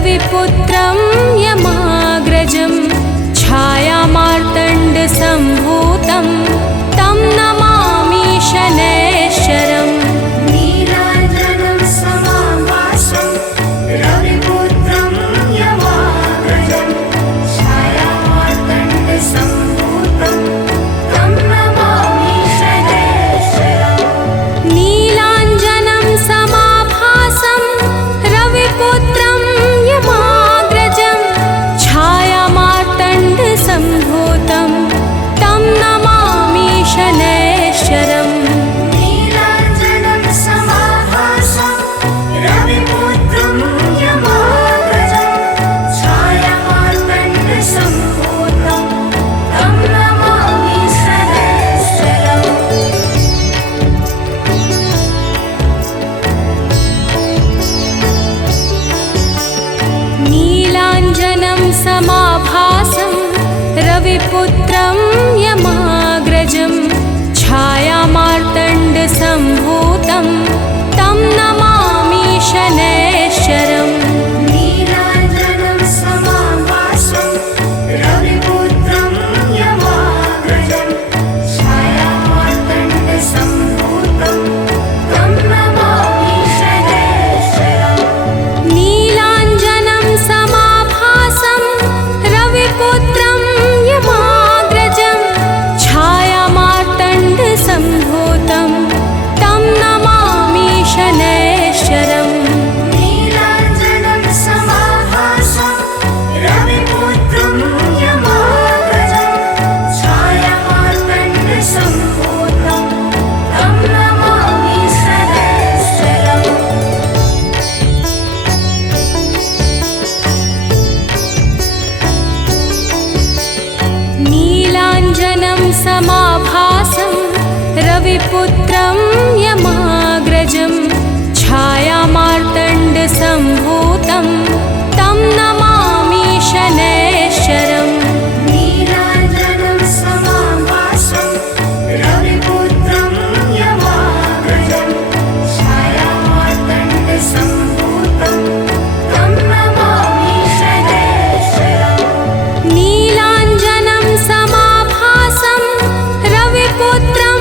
रविपुत्रं यमाग्रजं छायामार्तण्डसम्भूतं तं नमामि शनैश्चरम्। नीलाञ्जनं समाभासं रविपुत्रं यमाग्रजं छायामार्तण्डसम्भूतं तं नमामि शनैश्चरम्। नीलाञ्जनं समाभासं रविपुत्रं यमाग्रजं छायामार्तण्डसम्भूतं तं नमामि शनैश्चरम्। नीलाञ्जनं समाभासं रविपुत्रं यमाग्रजं छायामार्तण्डसम्भूतं तं नमामि शनैश्चरम्। नीलाञ्जनं समाभासं रविपुत्रं यमाग्रजं छायामार्तण्डसम्भूतं तं नमामि शनैश्चरम्। नीलाञ्जनं समाभासं रविपुत्रं यमाग्रजं छायामार्तण्डसम्भूतं तं नमामि शनैश्चरम्। नीलाञ्जनं समाभासं रविपुत्रं यमाग्रजं छायामार्तण्डसम्भूतं तं नमामि शनैश्चरम्। नीलाञ्जनं समाभासं रविपुत्रं यमाग्रजं छायामार्तण्डसम्भूतं तं नमामि शनैश्चरम्। नीलाञ्जनं समाभासं रविपुत्रं यमाग्रजं छायामार्तण्डसम्भूतं तं नमामि शनैश्चरम्। नीलाञ्जनं समाभासं रविपुत्रं यमाग्रजं छायामार्तण्डसम्भूतं तं नमामि शनैश्चरम्। नीलाञ्जनं समाभासं रविपुत्रं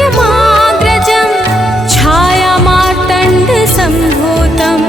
यमाग्रजं छायामार्तण्डसम्भूतं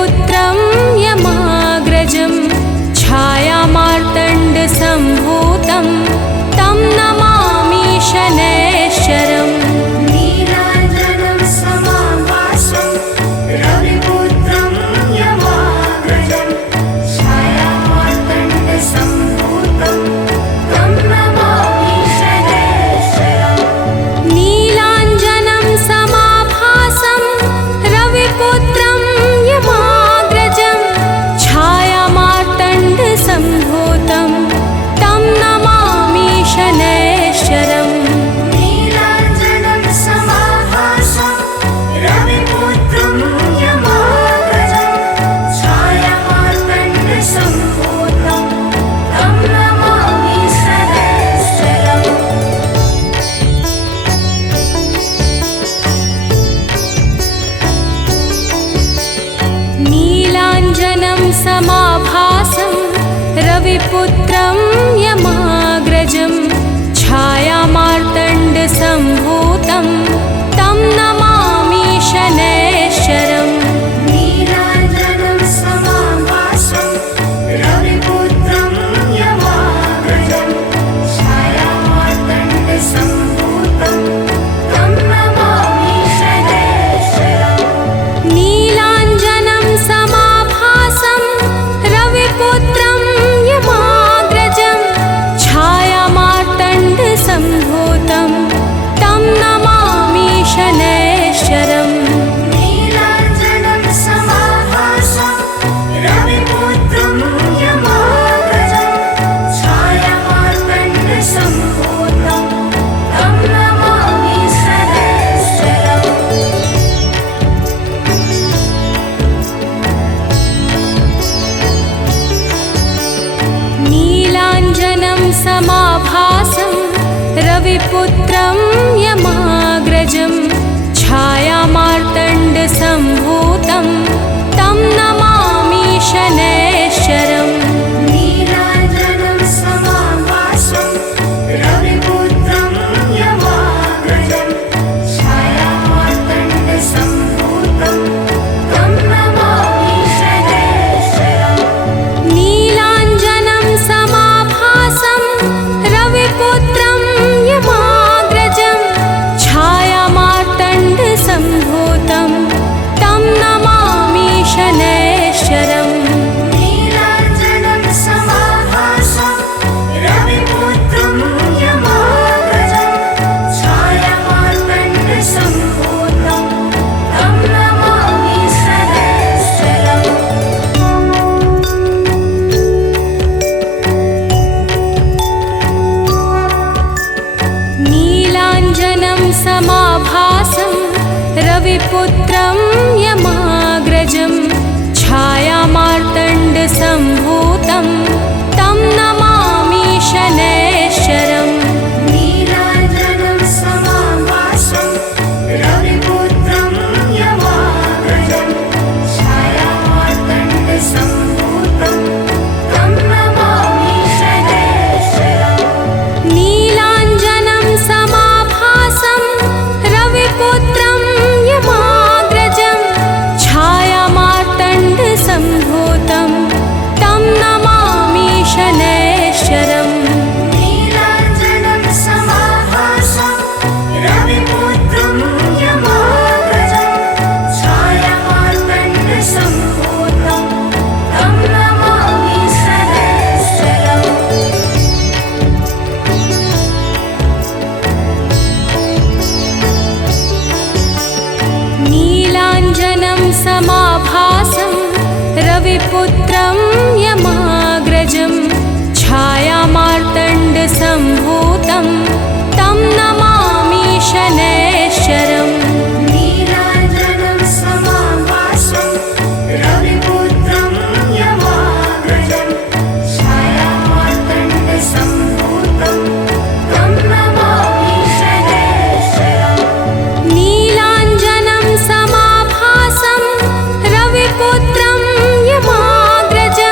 रविपुत्रं यमाग्रजं छायामार्तण्डसम्भूतं तं नमामि शनैश्चरम् नीलाञ्जनं समाभासं रविपुत्रं यमाग्रजं छायामार्तण्डसम्भूतं तं नमामि शनैश्चरम् नीलाञ्जनं समाभासं रविपुत्रं यमाग्रजं छायामार्तण्डसम्भूतं तं नमामि शनैश्चरम् नीलाञ्जनं समाभासं रविपुत्रं यमाग्रजं छायामार्तण्डसम्भूतं तं नमामि शनैश्चरम् नीलाञ्जनं समाभासं रविपुत्रं यमाग्रजं छायामार्तण्डसम्भूतं तं नमामि शनैश्चरम् नीलाञ्जनं समाभासं रविपुत्रं यमाग्रजं छायामार्तण्डसम्भूतं तं नमामि शनैश्चरम् नीलाञ्जनं समाभासं रविपुत्रं यमाग्रजं छायामार्तण्डसम्भूतं तं नमामि शनैश्चरम् नीलाञ्जनं समाभासं रविपुत्रं यमाग्रजं छायामार्तण्डसम्भूतं तं नमामि शनैश्चरम् नीलाञ्जनं समाभासं रविपुत्रं यमाग्रजं छायामार्तण्डसम्भूतं तं नमामि शनैश्चरम् नीलाञ्जनं समाभासं रविपुत्रं यमाग्रजं छायामार्तण्डसम्भूतं तं नमामि शनैश्चरम् नीलाञ्जनं समाभासं रविपुत्रं यमाग्रजं छायामार्तण्डसम्भूतं तं नमामि शनैश्चरम् नीलाञ्जनं समाभासं रविपुत्रं यमाग्रजं छायामार्तण्डसम्भूतं तं नमामि शनैश्चरम् नीलाञ्जनं समाभासं रविपुत्रं यमाग्रजं छायामार्तण्डसम्भूतं तं नमामि शनैश्चरम् नीलाञ्जनं समाभासं रविपुत्रं यमाग्रजं छायामार्तण्डसम्भूतं तं नमामि शनैश्चरम् नीलाञ्जनं समाभासं रविपुत्रं यमाग्रजं छायामार्तण्डसम्भूतं तं नमामि शनैश्चरम् नीलाञ्जनं समाभासं रविपुत्रं यमाग्रजं छायामार्तण्डसम्भूतं तं नमामि शनैश्चरम् नीलाञ्जनं समाभासं रविपुत्रं यमाग्रजं छायामार्तण्डसम्भूतं तं नमामि शनैश्चरम् नीलाञ्जनं समाभासं रविपुत्रं यमाग्रजं छायामार्तण्डसम्भूतं तं नमामि शनैश्चरम् नीलाञ्जनं समाभासं रविपुत्रं यमाग्रजं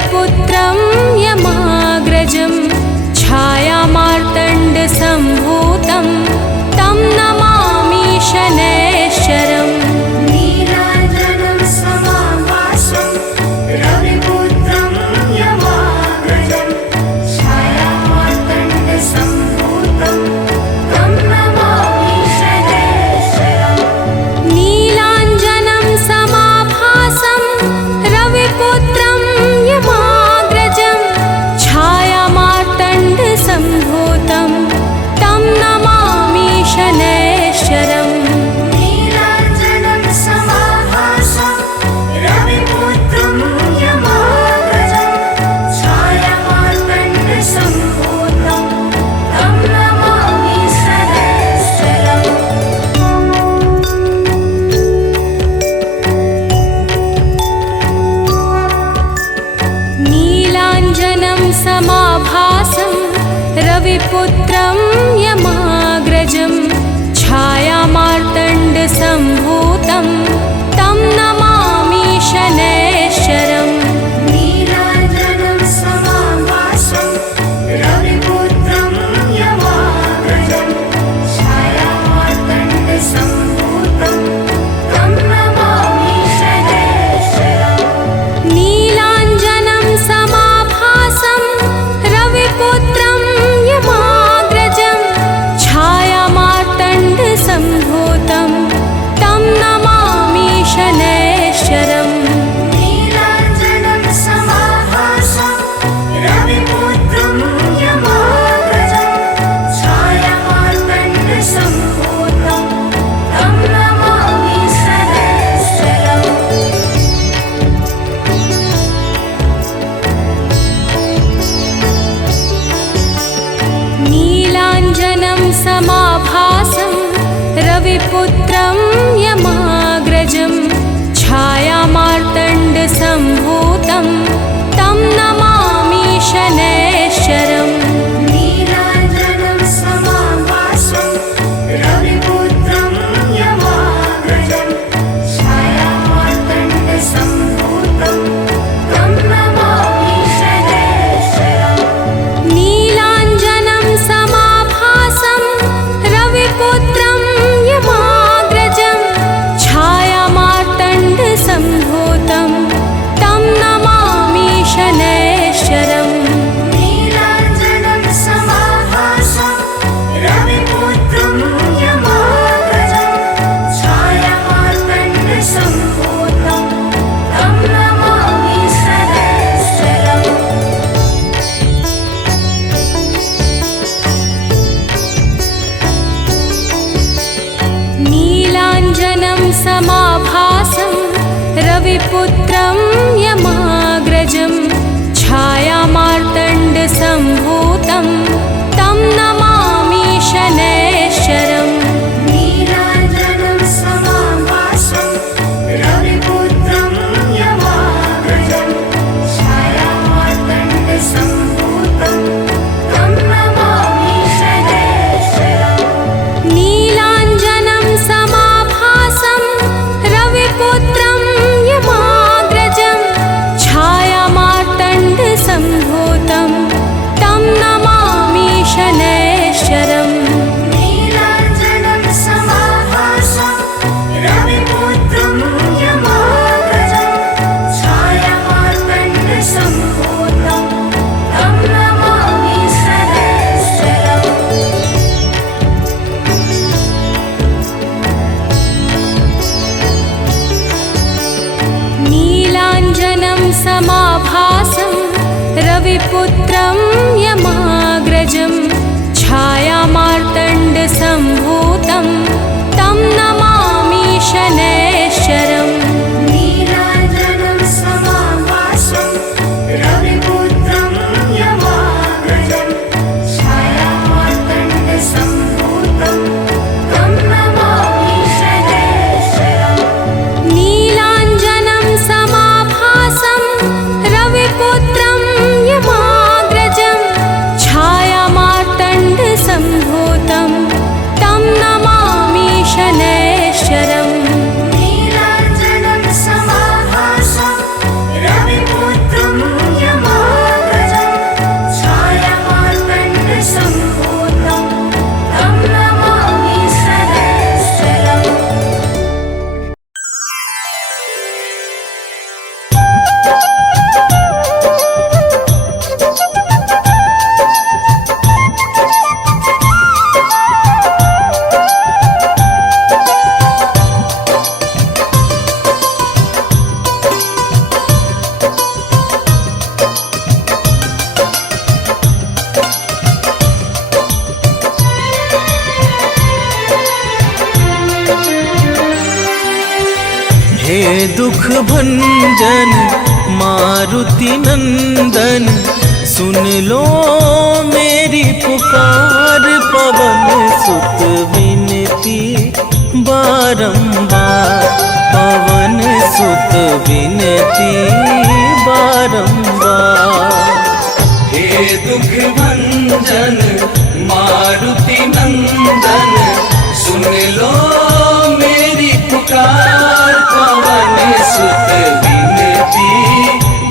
रविपुत्रं यमाग्रजं छायामार्तण्डसम्भूतं तं नमामि शनैश्चरम् नीलाञ्जनं समाभासं रविपुत्रं यमाग्रजं छायामार्तण्डसम्भूतं तं नमामि शनैश्चरम् नीलाञ्जनं समाभासं रविपुत्रं यमाग्रजं छायामार्तण्डसम्भूतं तं नमामि शनैश्चरम् नीलाञ्जनं समाभासं रविपुत्रं यमाग्रजं छायामार्तण्डसम्भूतं तं नमामि शनैश्चरम् नीलाञ्जनं समाभासं रविपुत्रं यमाग्रजं छायामार्तण्डसम्भूतं तं नमामि शनैश्चरम् नीलाञ्जनं समाभासं रविपुत्रं यमाग्रजं छायामार्तण्डसम्भूतं तं नमामि शनैश्चरम् नीलाञ्जनं समाभासं रविपुत्रं यमाग्रजं छायामार्तण्डसम्भूतं तं नमामि शनैश्चरम् नीलाञ्जनं समाभासं रविपुत्रं यमाग्रजं छायामार्तण्डसम्भूतं तं नमामि शनैश्चरम् नीलाञ्जनं समाभासं रविपुत्रं यमाग्रजं छायामार्तण्डसम्भूतं तं नमामि शनैश्चरम् नीलाञ्जनं समाभासं रविपुत्रं यमाग्रजं छायामार्तण्डसम्भूतं तं नमामि शनैश्चरम् नीलाञ्जनं समाभासं रविपुत्रं यमाग्रजं छायामार्तण्डसम्भूतं तं नमामि शनैश्चरम् नीलाञ्जनं समाभासं रविपुत्रं यमाग्रजं छायामार्तण्डसम्भूतं तं नमामि शनैश्चरम् नीलाञ्जनं समाभासं रविपुत्रं यमाग्रजं छायामार्तण्डसम्भूतं तं नमामि शनैश्चरम् नीलाञ्जनं समाभासं रविपुत्रं यमाग्रजं छायामार्तण्डसम्भूतं तं नमामि शनैश्चरम् नीलाञ्जनं समाभासं रविपुत्रं यमाग्रजं छायामार्तण्डसम्भूतं तं नमामि शनैश्चरम् नीलाञ्जनं समाभासं रविपुत्रं यमाग्रजं छायामार्तण्डसम्भूतं तं नमामि शनैश्चरम् नीलाञ्जनं समाभासं रविपुत्रं यमाग्रजं छायामार्तण्डसम्भूतं तं नमामि शनैश्चरम् नीलाञ्जनं समाभासं रविपुत्रं यमाग्रजं छायामार्तण्डसम्भूतं तं नमामि शनैश्चरम् नीलाञ्जनं समाभासं रविपुत्रं यमाग्रजं छायामार्तण्डसम्भूतं तं नमामि शनैश्चरम् नीलाञ्जनं समाभासं रविपुत्रं यमाग्रजं छायामार्तण्डसम्भूतं दुख भंजन मारुति नंदन, सुन लो मेरी पुकार। पवन सुत विनती बारंबार, पवन सुत विनती बारंबार। हे दुख भंजन मारुति नंदन, सुन लो मेरी पुकार। पवन सुत विनती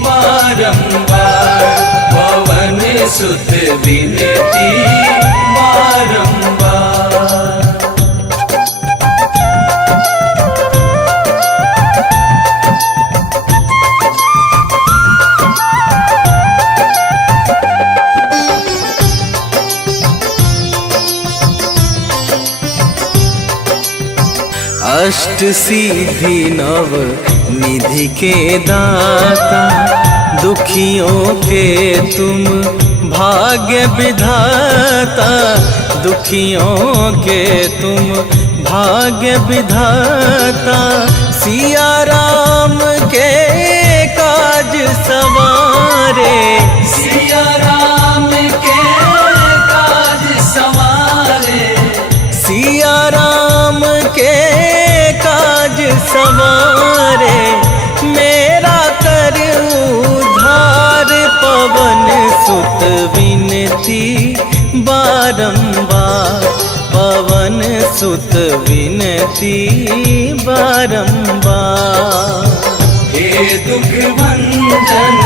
बारंबार, पवन सुत विनती बारंबार। अष्ट सिद्धि नव निधि के दाता, दुखियों के तुम भाग्य विधाता। दुखियों के तुम भाग्य विधाता, सिया राम के काज सवारे। सिया राम के काज सवारे, सिया राम के काज सवारे। मेरा कर उद्धार, पवन सुत विनती बारंबार, पवन सुत विनती बारंबार। हे दुख भंजन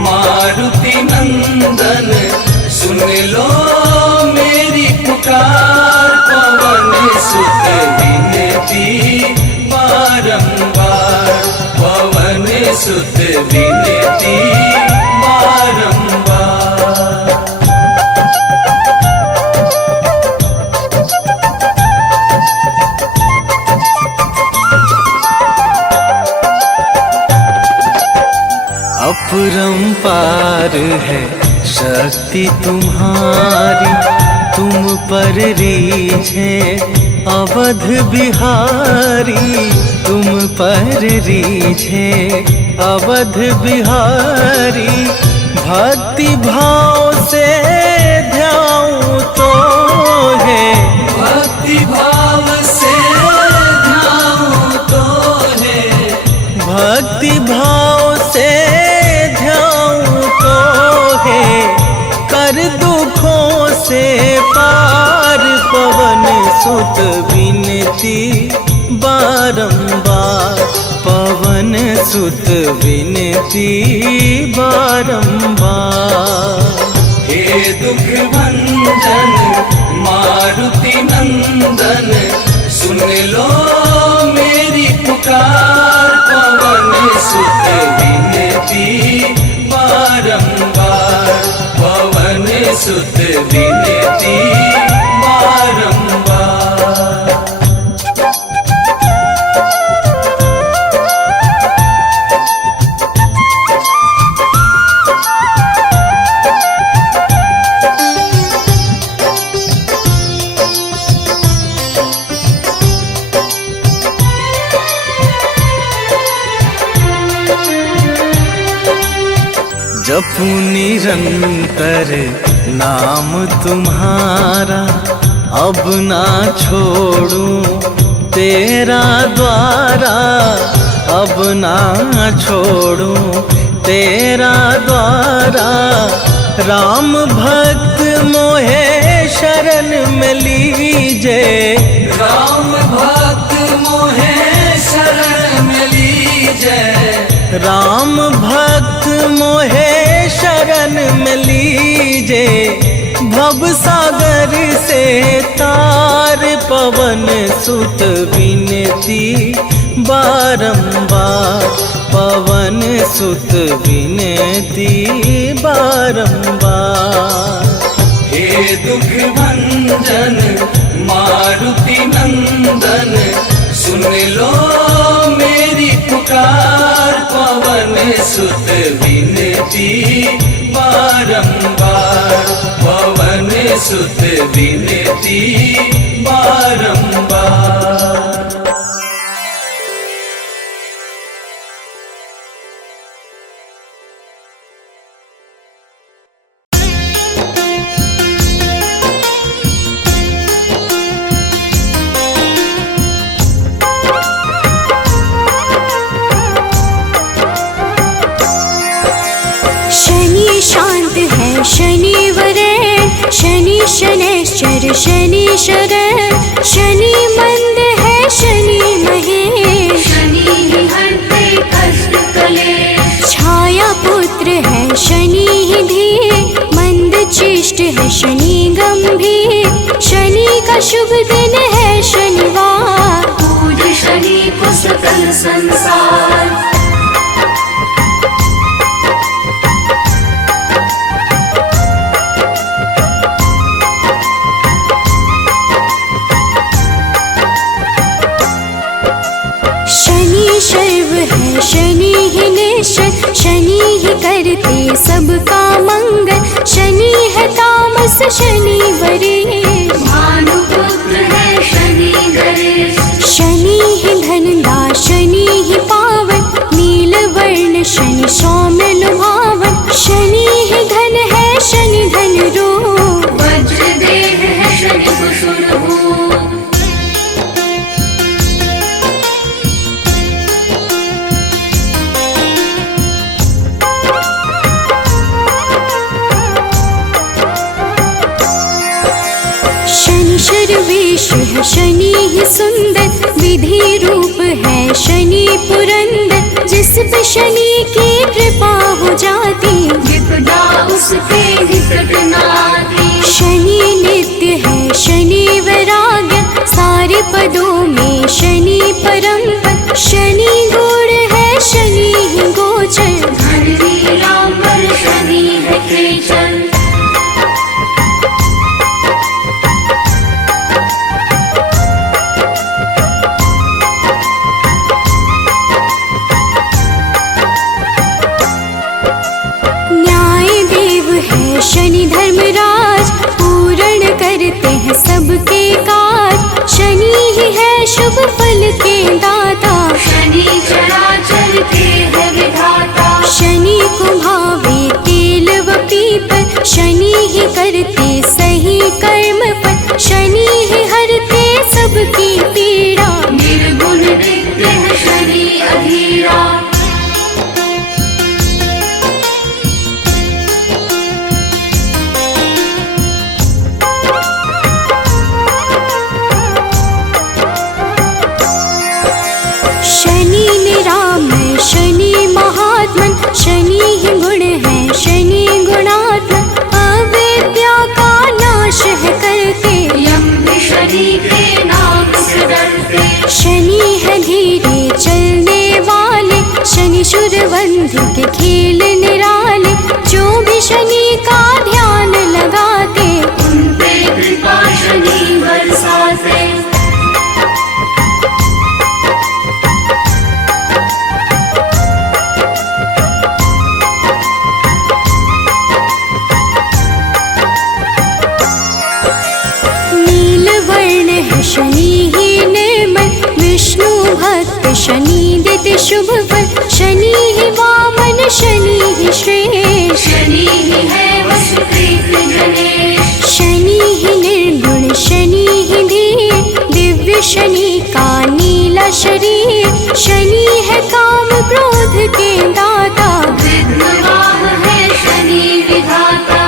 मारुति नंदन, सुन लो मेरी पुकार। पवन सुत विनती बारंबार, पवन सुत विनती बारंबार। अपरंपार है शक्ति तुम्हारी, तुम पर रीझे अवध बिहारी। तुम पर रीझे अवध बिहारी, भक्ति भाव से ध्याऊं तो है। भक्ति भाव से ध्याऊं तो है, भक्ति भाव से ध्याऊं तो है। कर दुखों से पार, पवन सुत विनती बारंबार, पवन सुत विनती बारंबार। हे दुख भंजन मारुति नंदन, सुन लो मेरी पुकार। पवन सुत विनती बारंबार, पवन सुत विनती बारंबार। जपू निरंतर नाम तुम्हारा, अब ना छोड़ूं तेरा द्वारा। अब ना छोड़ूं तेरा द्वारा। राम भक्त मोहे शरण में लीजे, राम भक्त मोहे शरण में लीजे। राम भक्त मोहे शरण में लीजे, भव सागर से तार। पवन सुत विनती बारंबार, पवन सुत विनती बारंबार। हे दुख भंजन मारुति नंदन, सुन लो मेरी पुकार। पवन सुत विनती बारंबार, पवन सुत विनती बारंबार। नित्य है शनिवरेण शनि शनैश्चर शनि शरण शनि मंद है शनि महेश शनि हरते कष्ट कलेश छाया पुत्र है शनि धीर मंद चिष्ट है शनि गंभीर शनि का शुभ दिन है शनिवार पूज शनि को सकल संसार शनि शर्व है शनि ही निश्चर शनि ही करते सबका मंगल शनि है तामस शनि वरेश भानुपुत्र है शनि गणेश शनि ही धनदा शनि ही पावन नील वर्ण शनि सौम्य लुभावन शनि ही धन है शनि धन रूप वज्र देह है शनि कुशल भूप शनि शर्वेश है शनि ही सुंदर विधि रूप है शनि पुरंदर जिस पे शनि की कृपा हो जाती विपदा उसके निकट न आती शनि नित्य है शनि वैराग्य सारे पदों में शनि परम पद शनि गुण है शनि ही गोचर धरती रामवर शनि है खेचर न्याय देव है शनि धर्मराज पूर्ण करते हैं सबके काज शनि ही है शुभ फल के दाता शनि चराचर के है विधाता शनि को भावे तेल व पीपल शनि ही करते सही कर्म पर शनि ही हरते सबकी पीड़ा निर्गुण नित्य है शनि अधीरा शनि निरामय शनि महात्मन शनि ही गुण है शनि गुणात्मक अविद्या का नाश है करते यम भी शनि के नाम से डरते शनि है धीरे चलने वाले शनि शूरवंध के खेल निराले जो भी शनि का ध्यान लगाते उन पे कृपा शनि बरसाते नील वर्ण है शनि ही निर्मल विष्णु भक्त शनि देते शुभ फल शनि ही वामन शनि ही श्रेष्ठ शनि ही है वसुदेव गणेश शनि ही निर्गुण शनि ही धीर दिव्य शनि का नीला शरीर शनि है काम क्रोध के दाता विद्वाह है शनि विधाता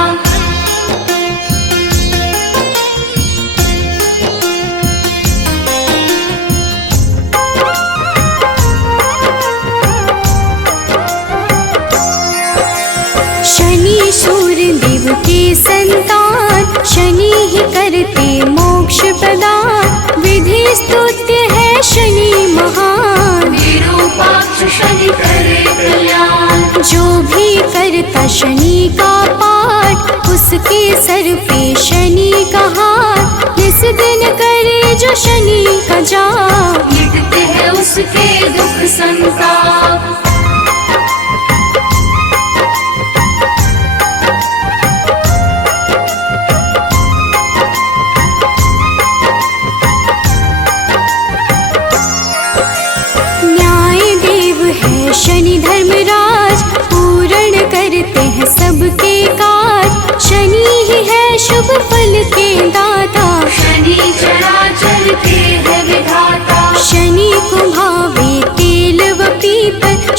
शनि सूर्य देव के संतान शनि ही करते मोक्ष प्रदान विधि स्तुत्य है शनि महान विरूपाक्ष शनि करे कल्याण जो भी करता शनि का पाठ उसके सर पे शनि का हाथ इस दिन करे जो शनि का जाप मिटते हैं उसके दुख संताप न्याय देव है शनि धर्मराज पूर्ण करते हैं सबके काज शनि ही है शुभ फल के दाता शनि चराचर के है विधाता शनि को भावे तेल व पीपल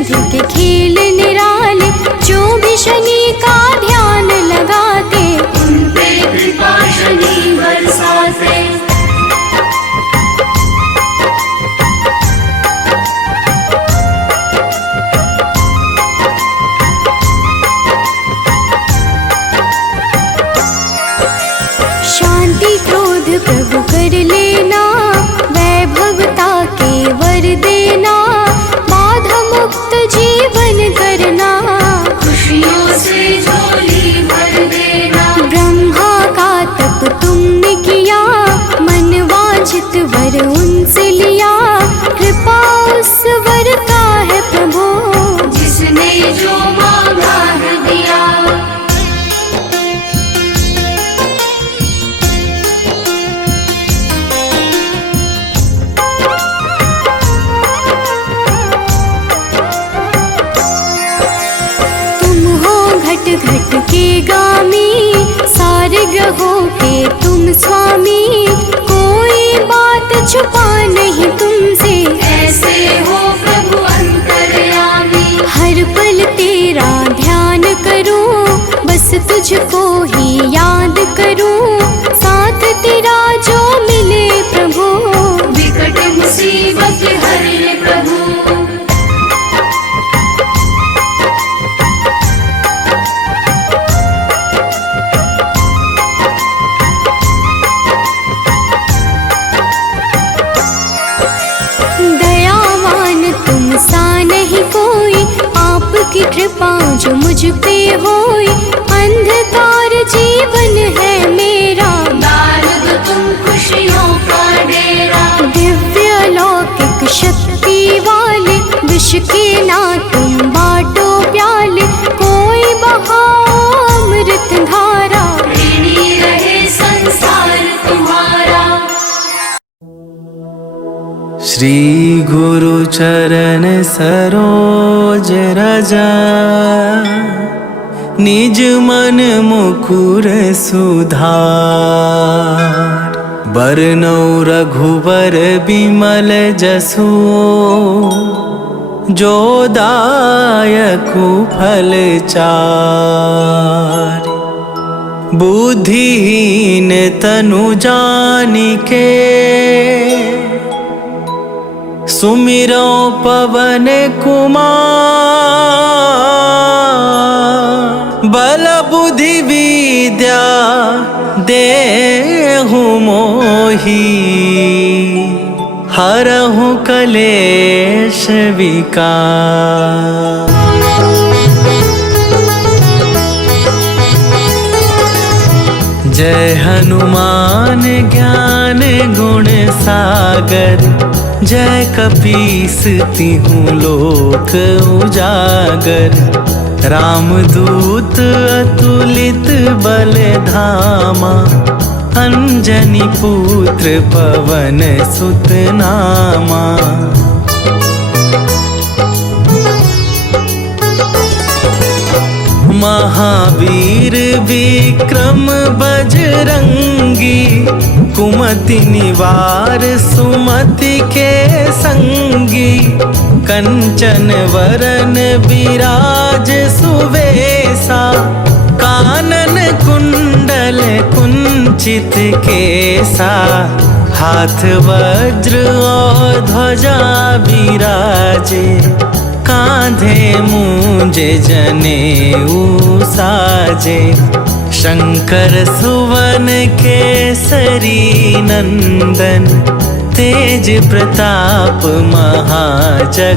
शंख के खेल निराले, जो भी शनि का ध्यान लगाते उन पे कृपा शनि बरसाते। शांति क्रोध प्रभु कर लेना, वैभवता के वर देना, बाधा मुक्त जीवन करना, खुशियों से झोली भर देना। ब्रह्मा का तप तुमने किया, मन वांछित वर उनसे लिया, कृपा उस वर का है प्रभु, जिसने जो मांगा है दिया। घट के गामी, सारे ग्रहों के तुम स्वामी, कोई बात छुपा नहीं तुमसे, ऐसे हो प्रभु अंतर्यामी। हर पल तेरा ध्यान करूं, बस तुझको ही याद करूं, साथ तेरा जो मिले प्रभु, विकट मुसीबत हरे प्रभु। आपकी कृपा जो मुझ पे होई, अंधकार जीवन है मेरा, नारद तुम खुशियों का डेरा। दिव्य लौकिक शक्ति वाले, विष के ना तुम बाटो प्याले, कोई बहाओ अमृत धारा, ऋणी रहे संसार तुम्हारा। श्री गुरु चरण सरोज रजा, निज मन मुकुर सुधार, बरनौ रघुबर बिमल जसु, जो दायकु फल चार। बुद्धिहीन तनु जानिके, सुमिरो पवन कुमार, बल बुद्धि विद्या देहु मोहि, हरहु कलेश विकार। जय हनुमान ज्ञान गुण सागर, जय कपीस तिहु लोक उजागर। रामदूत अतुलित बल धामा, अंजनी पुत्र पवन सुत नामा। महावीर विक्रम बजरंगी, कुमति निवार सुमति के संगी। कंचन वरन विराज सुवेशा, कानन कुंडल कुंचित केसा। हाथ वज्र और ध्वजा विराजे, कांधे मूंज जनेऊ साजे। शंकर सुवन केसरी नंदन, तेज प्रताप महाजगवंदन।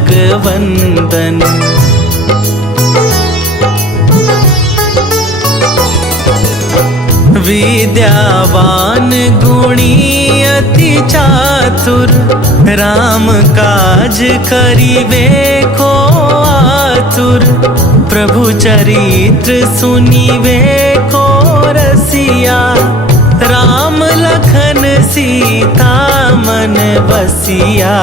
विद्यावान गुणी अति चातुर, राम काज करिवे को आतुर। प्रभु चरित्र सुनिवे को रसिया, राम लखन सीता मन बसिया।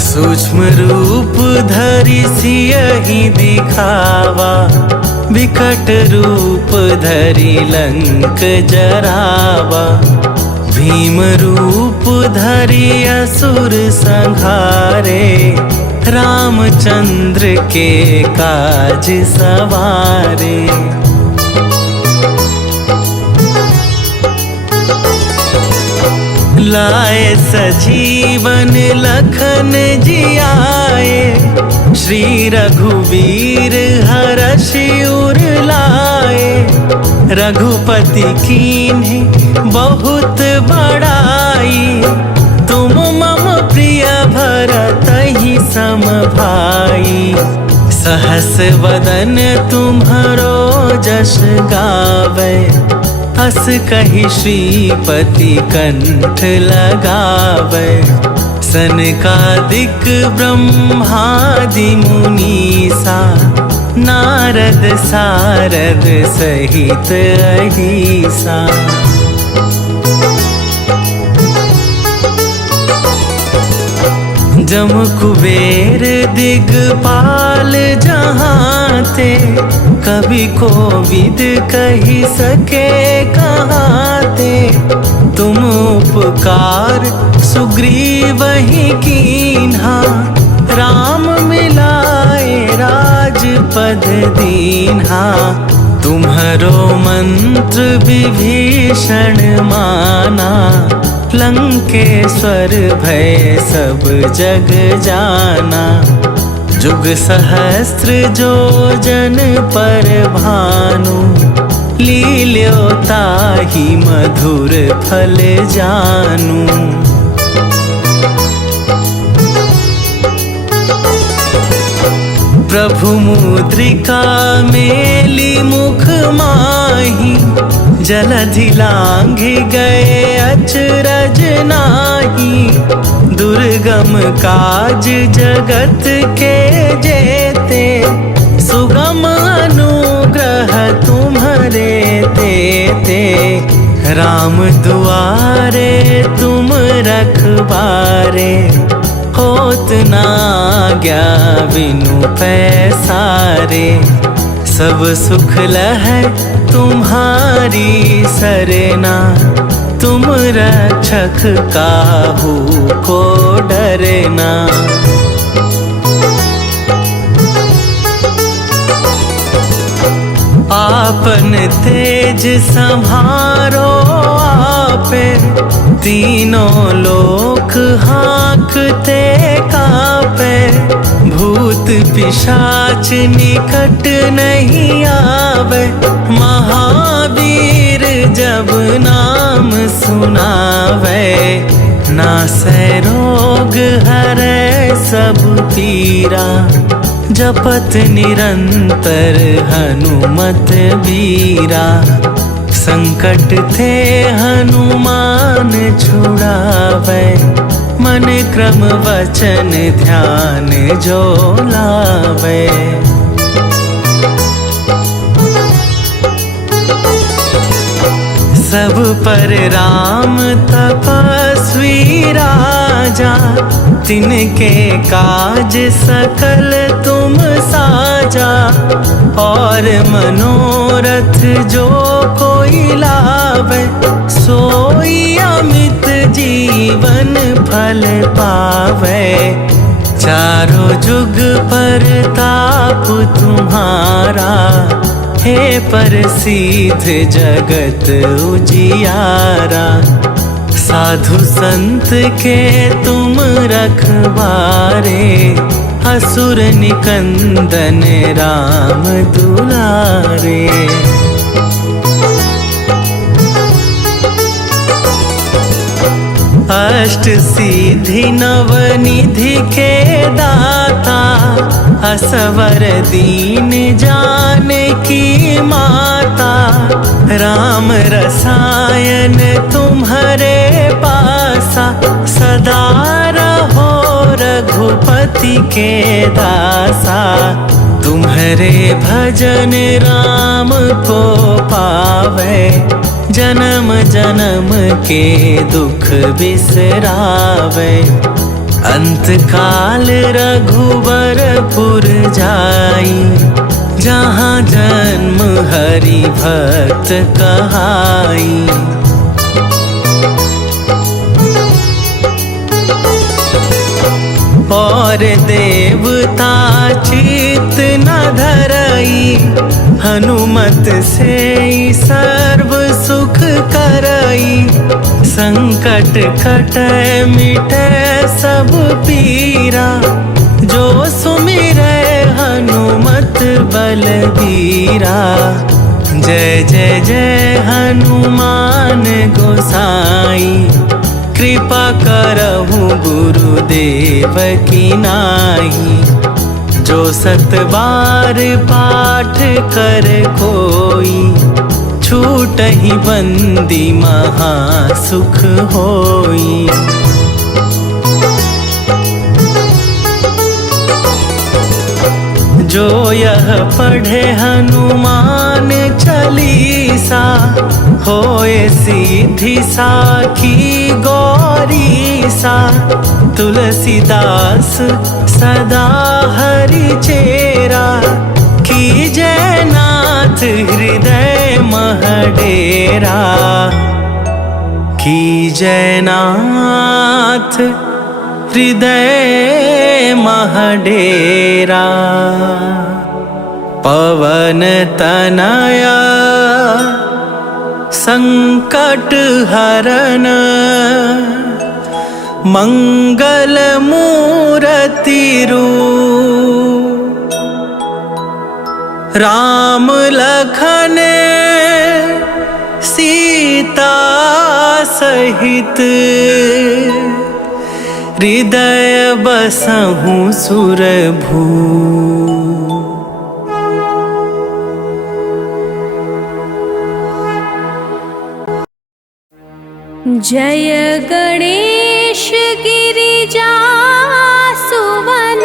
सूक्ष्म रूप धरि सियहि दिखावा, विकट रूप धरि लंक जरावा। भीम रूप धरि असुर संहारे, रामचंद्र के काज सवारे। लाए सजीवन लखन जी आए, श्री रघुवीर हरषि उर लाए। रघुपति कीन्ही बहुत बड़ाई, तुम मम प्रिय भरतहि सम भाई। सहस वदन तुम्हरो जस गावे, हस कहि श्रीपति कंठ लगावे। सनकादिक ब्रह्मादि मुनीसा, नारद सारद सहित अहिसा। जम कुबेर दिगपाल जहाँ ते, कवि कोविद कही सके कहाँ ते। तुम उपकार सुग्रीवहि कीन्हा, राम मिलाए राजपद दीन्हा। तुम्हरो मंत्र विभीषण माना, लंकेश्वर भय सब जग जाना। जुग सहस्त्र जो जन पर भानु, लील्यो ताहि मधुर फल जानू। प्रभु मुद्रिका मेली मुख माही, जलधि लांघि गए अचरज नाही। दुर्गम काज जगत के जेते, सुगम अनुग्रह तुम्हरे तेते। राम दुआरे तुम रखबारे, होत न आज्ञा बिनु पैसारे। सब सुख लहै तुम्हारी सरना, तुम रक्षक काहू को डरना। आपन तेज संभारो आपे, तीनों लोक हाँकते कापे। भूत पिशाच निकट नहीं आवे, महावीर जब नाम सुनावे। नासै रोग हरै सब पीरा, जपत निरंतर हनुमत बीरा। संकट थे हनुमान छुड़ावे, मन क्रम वचन ध्यान जो लावे। सब पर राम तपस्वी राजा, तिनके काज सकल तुम साजा। और मनोरथ जो कोई लावे, सोई अमित जीवन फल पावे। चारों जुग परताप तुम्हारा, हे प्रसिद्ध जगत उजियारा। साधु संत के तुम रखवारे, असुर निकंदन राम दुलारे। अष्ट सिद्धि नव निधि के दाता, असवर दीन जानकी माता। राम रसायन तुम्हारे पासा, सदा रहो रघुपति के दासा। तुम्हारे भजन राम को पावे, जन्म जन्म के दुख बिसरावे। अंत काल रघुवरपुर जाई, जहाँ जन्म हरि भक्त कहाई। और और देवता चित न धरई, हनुमत से सर्व सुख करई। संकट कटै मिटै सब पीरा, जो सुमिरै हनुमत बलबीरा। जय जय जय हनुमान गोसाई, कृपा करहु गुरुदेव की नाई। जो 7 बार पाठ कर कोई, छूटहि बंदी महा सुख होई। जो यह पढ़े हनुमान चालीसा, होए सीधी साखी गौरीसा। तुलसीदास सदा हरि चेरा, कीजै नाथ हृदय मह डेरा। कीजै नाथ हृदय मह डेरा। पवन तनया संकट हरन, मंगल मूरति रूप। राम लखन सीता सहित, हृदय बसहु सुरभू। जय गणेश गिरिजा सुवन,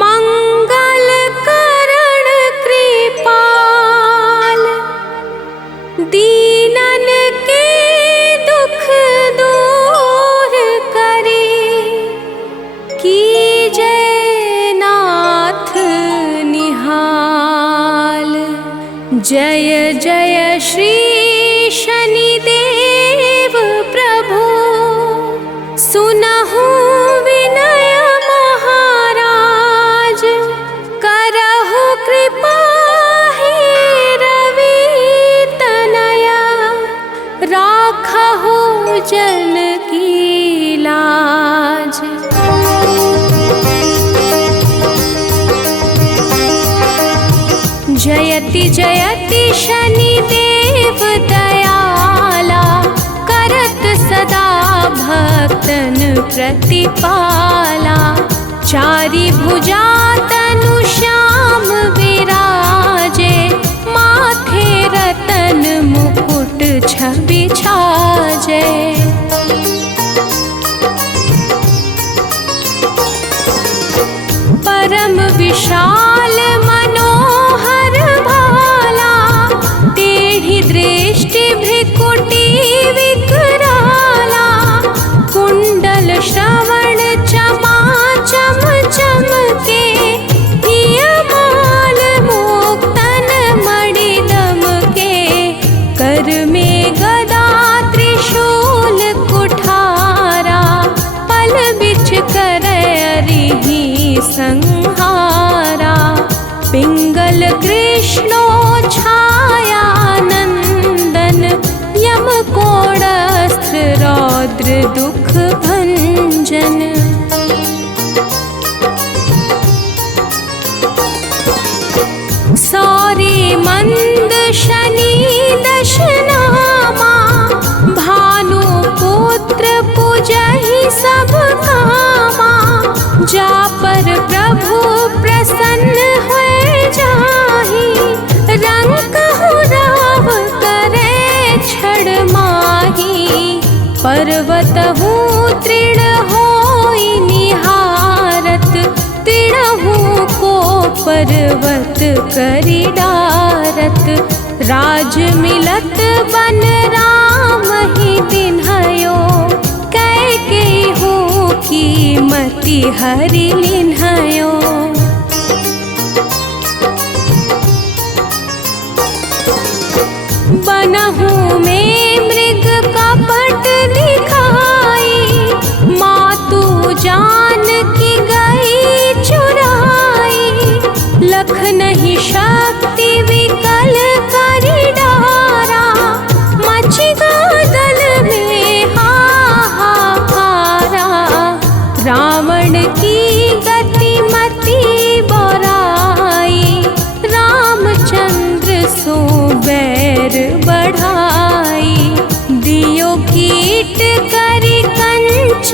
मंगल करण कृपाल। दीनन के दुख दूर करी, कीजै नाथ निहाल। जय जय श्री शनिदेव प्रभु, सुनहु विनय महाराज। करहु कृपा हे रवि तनया, राखहु जन की लाज। जयति जयति शनिदेव दयाला, करत सदा भक्तन प्रतिपाला। चारि भुजा तनु श्याम विराजे, माथे रतन मुकुट छवि छाजे। परम विशाल मनोहर भाला, टेढ़ी दृष्टि भ्रिकुटी विकराला। कुंडल श्रवण चमा चम चमके, हियमाल मुक्तन मणि दमके। कर में गदा त्रिशूल कुठारा, पल बिच करहि संहारा। पिंगल कृष्णो छाया नंदन, यम कोड़स्त्र रौद्र दुख भंजन। सौरी मंद शनि दशनामा, भानु पुत्र पूजहि सब कामा। जा पर प्रभु प्रसन्न हुए जाहि, रंकहु राव करे छड़ माही। पर्वतहु तृण होई निहारत, तृणहु को पर्वत करि डारत। राज मिलत बन राम ही तिन्हयो, कैकेयी की मति हरि लिन्हयो। बनहु में मृग कपट दिखाई, मातु जान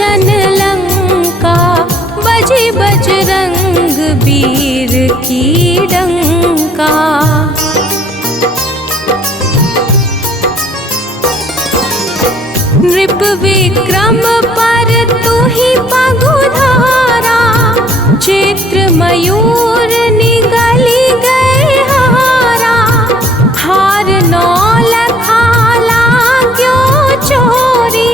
लोचन लंका, बजी बजरंग वीर की डंका। नृप विक्रम पर तू ही पगुधारा, चित्र मयूर निगली गए हारा। हार नौ लखा लाग्यो चोरी,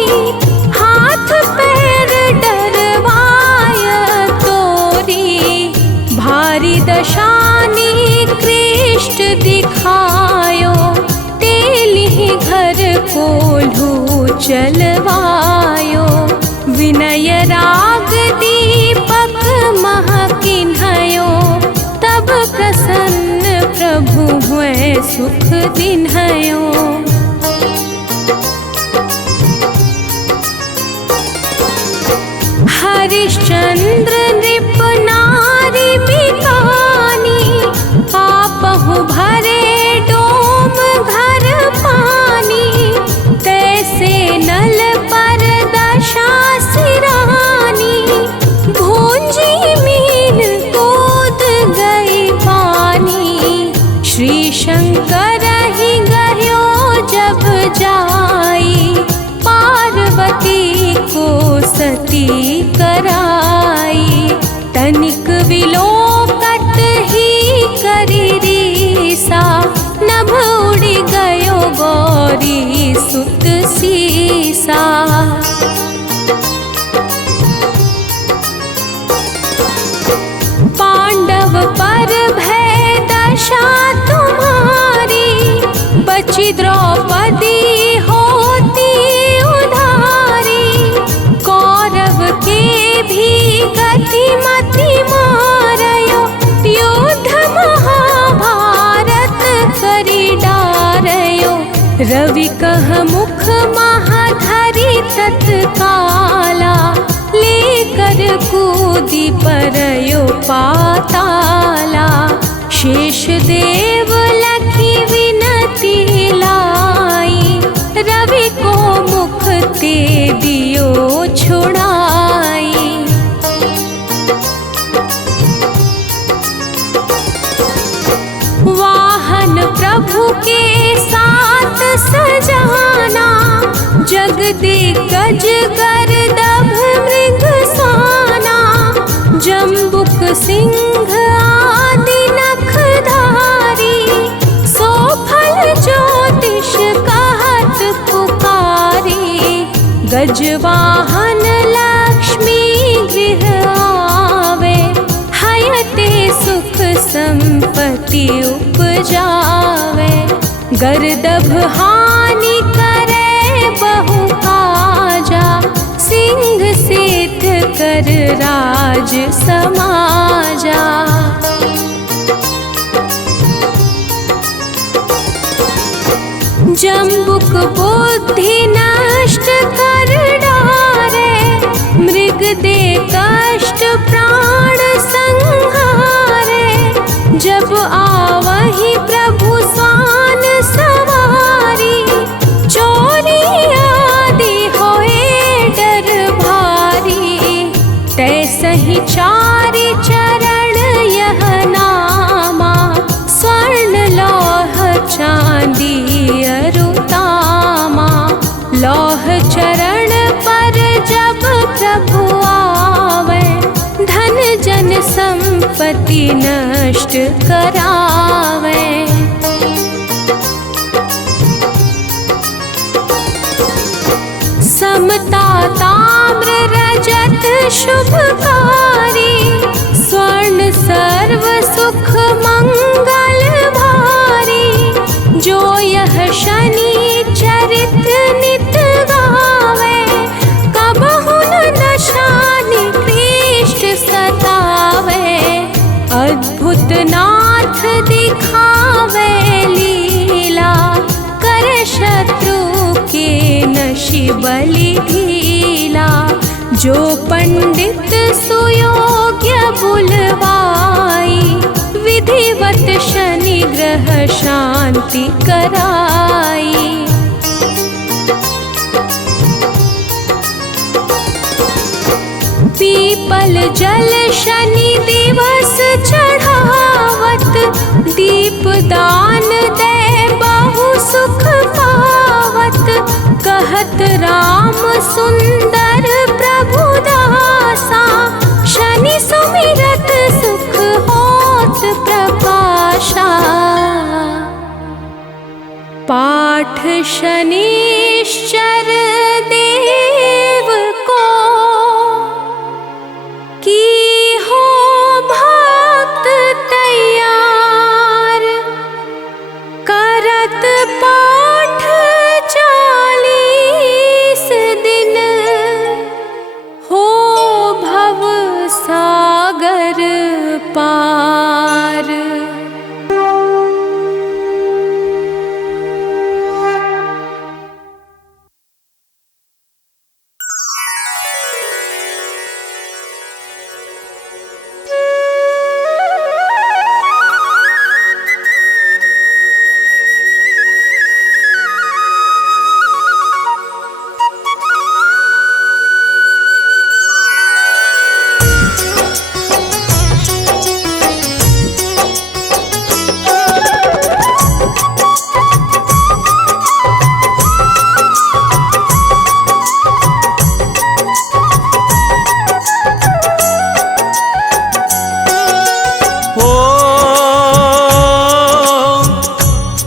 हाथ पैर डरवाय तोरी। भारी दशानी कृष्ट दिखायो, तेली घर कोल्हू चलवायो। विनय राग दीपक महकिन्हयो, तब प्रसन्न प्रभु हुए सुख दिन्हयो। हरिश्चंद्र नृप नारी बिकानी, आपहु भरे डोम घर पानी। तैसे नल पर दशा सिरानी, भूंजी मीन कूद गई पानी। श्री शंकर ही गयो जब जाई, पार्वती को सती कराई। तनिक विलोकत ही करी रीसा, नभ उड़ी गयो गौरी सुत सीसा। पांडव पर भय दशा तुम्हारी, बची द्रौपदी होती उधारी। कौरव के भी गति मति मारयो, युद्ध महाभारत करी डारयो। रवि कह मुख महाधरी तत्काला, लेकर कूदी परयो पाताला। शेष देव लखी विनती लाई, रवि को मुख ते दियो छुड़ाई। वाहन प्रभु के साथ सजाना, जग दिग्गज गर्दभ मृग साना। जम्बुक सिंह आदि नखधारी, सोफल ज्योतिष कहत पुकारी। गजवाहन लक्ष्मी गृह आवे, हयते सुख संपत्ति उपजावे। गर्दभ हानि करे बहु काजा, सिंह सिद्ध कर राज समाजा। जम्बुक बुद्धि नष्ट कर डारे, मृग दे कष्ट प्राण संहारे। जब आवहि प्रभु स्वान सवारी, चोरी आदि होए डर भारी। तैसहि चारि चरण यह नामा, स्वर्ण लौह चांदी अरुतामा। लौह चरण पर जब प्रभु आवे, धन जन संपत्ति नष्ट करावे। समता ताम्र रजत शुभकारी, स्वर्ण सर्व सुख मंगल भारी। जो यह शनि चरित नित गावे, कबहु न दशा निकृष्ट सतावे। अद्भुत नाथ दिखावे लीला, कर शत्रु के नशि बलि ढीला। जो पंडित सुयोग्य बुलवाई, विधिवत शनि ग्रह शांति कराई। पीपल जल शनि दिवस चढ़ावत, दीप दान दे बहु सुख पावत। कहत राम सुंदर प्रभु दासा, शनि सुमिरत सुख होत प्रकाशा। पाठ शनिश्चर देव को की हो भक्त तैयार, करत पाठ 40 दिन हो भव सागर पार।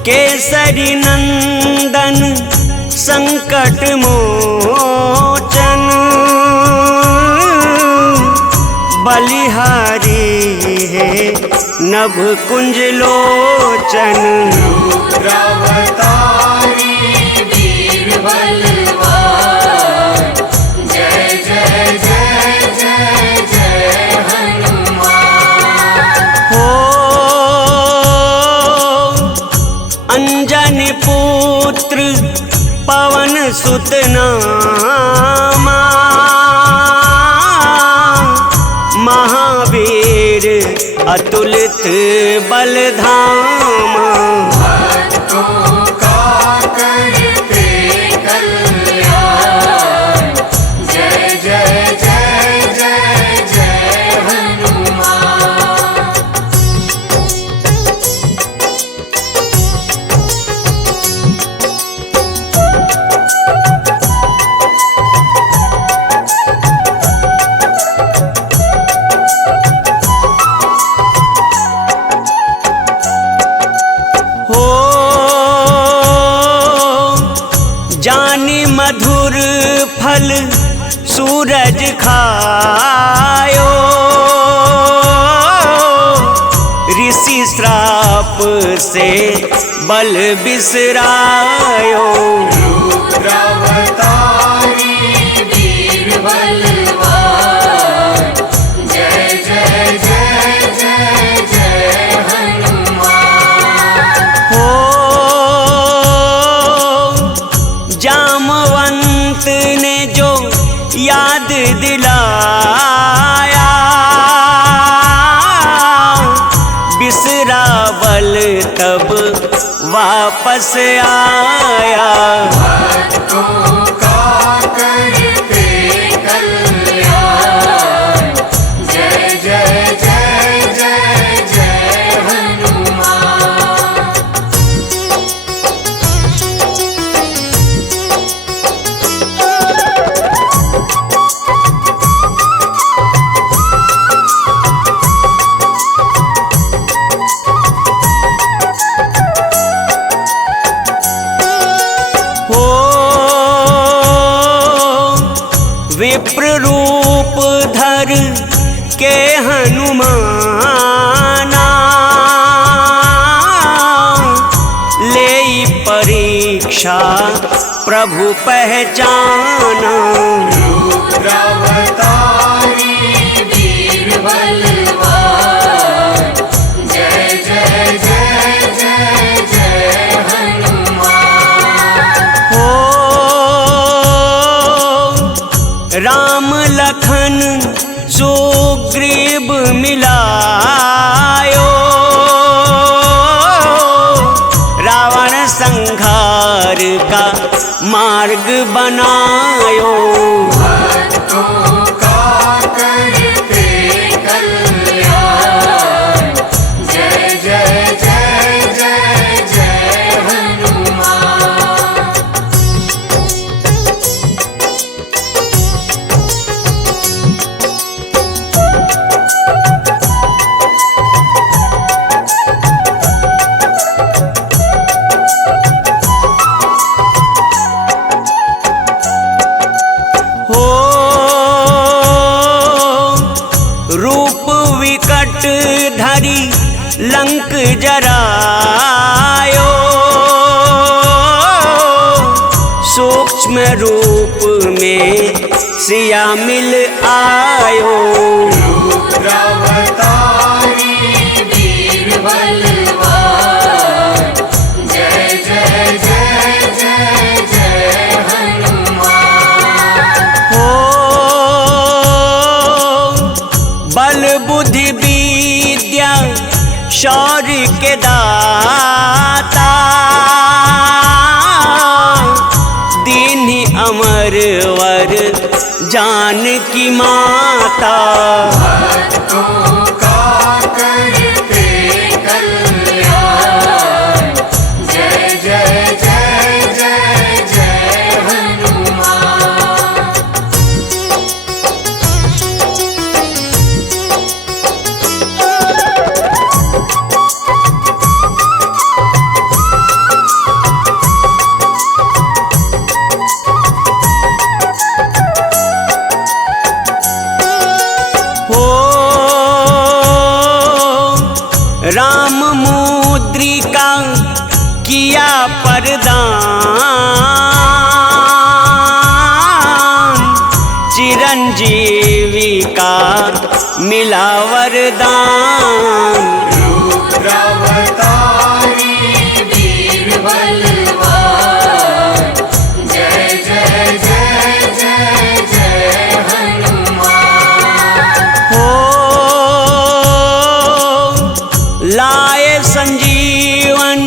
केसरी नंदन संकट मोचन, बलिहारी है नभ कुंज लोचन। रुद्रावतारी वीर बलवान, जय जय जय जय जय हनुमान। हो अंजनी पुत्र पवन सुत नामा, महावीर अतुलित बलधामा। भक्तों का करते कल्याण, जय जय जय जय जय हनुमान। जानी मधुर फल सूरज खायो, ऋषि श्राप से बल बिसरायो। रुद्रावतारी वीर बलवान, जय जय जय जय जय हनुमान। हो जामवंत ने जो याद दिलाया, बिसरा बल तब वापस आया। भक्तों का करते कल्याण, जय जय जय जय जय हनुमान। विप्र रूप धर के हनुमाना, ले परीक्षा प्रभु पहचाना। रुद्रावतारी वीर बलवान, जय जय जय जय जय हनुमान। हो राम लखन सुग्रीव मिलायो, रावण संहार का मार्ग बनायो। भक्तों का करते जरायो, सूक्ष्म रूप में सिया मिल आयो। रुद्रावतारी वीर बलवान, जय जय जय जय जय हनुमान। हो बल बुद्धि विद्या शौर्य के दाता, दीन्ही अमर वर जानकी माता। भक्तों का करते कल्याण, जय जय जय जय जय हनुमान। राम मुद्रिका किया परदान, चिरंजीवी का मिला वरदान। रुद्रावतारी वीर बलवान, जय जय जय जय जय हनुमान। हो लाए संजीवन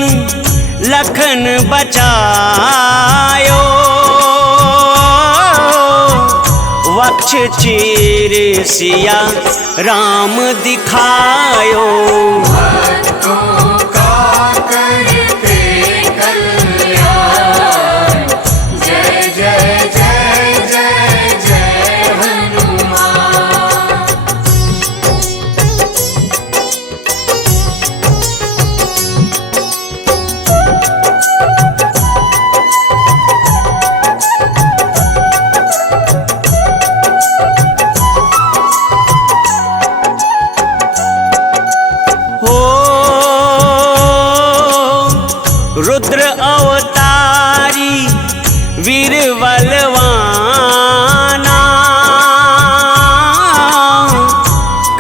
लखन बचायो, वक्ष चीर सिया राम दिखायो। भक्तों का करते कल्याण, जय जय जय जय जय हनुमान। हो रुद्र अवतारी वीर बलवाना,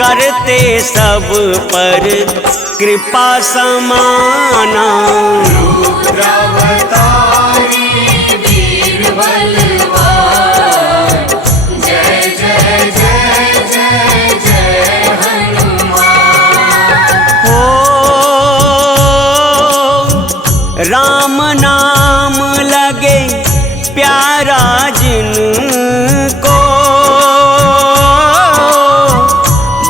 करते सब पर कृपा समाना। रुद्रावतारी वीर बलवान, जय जय जय जय जय हनुमान। हो राम नाम लगे प्यारा जिनको,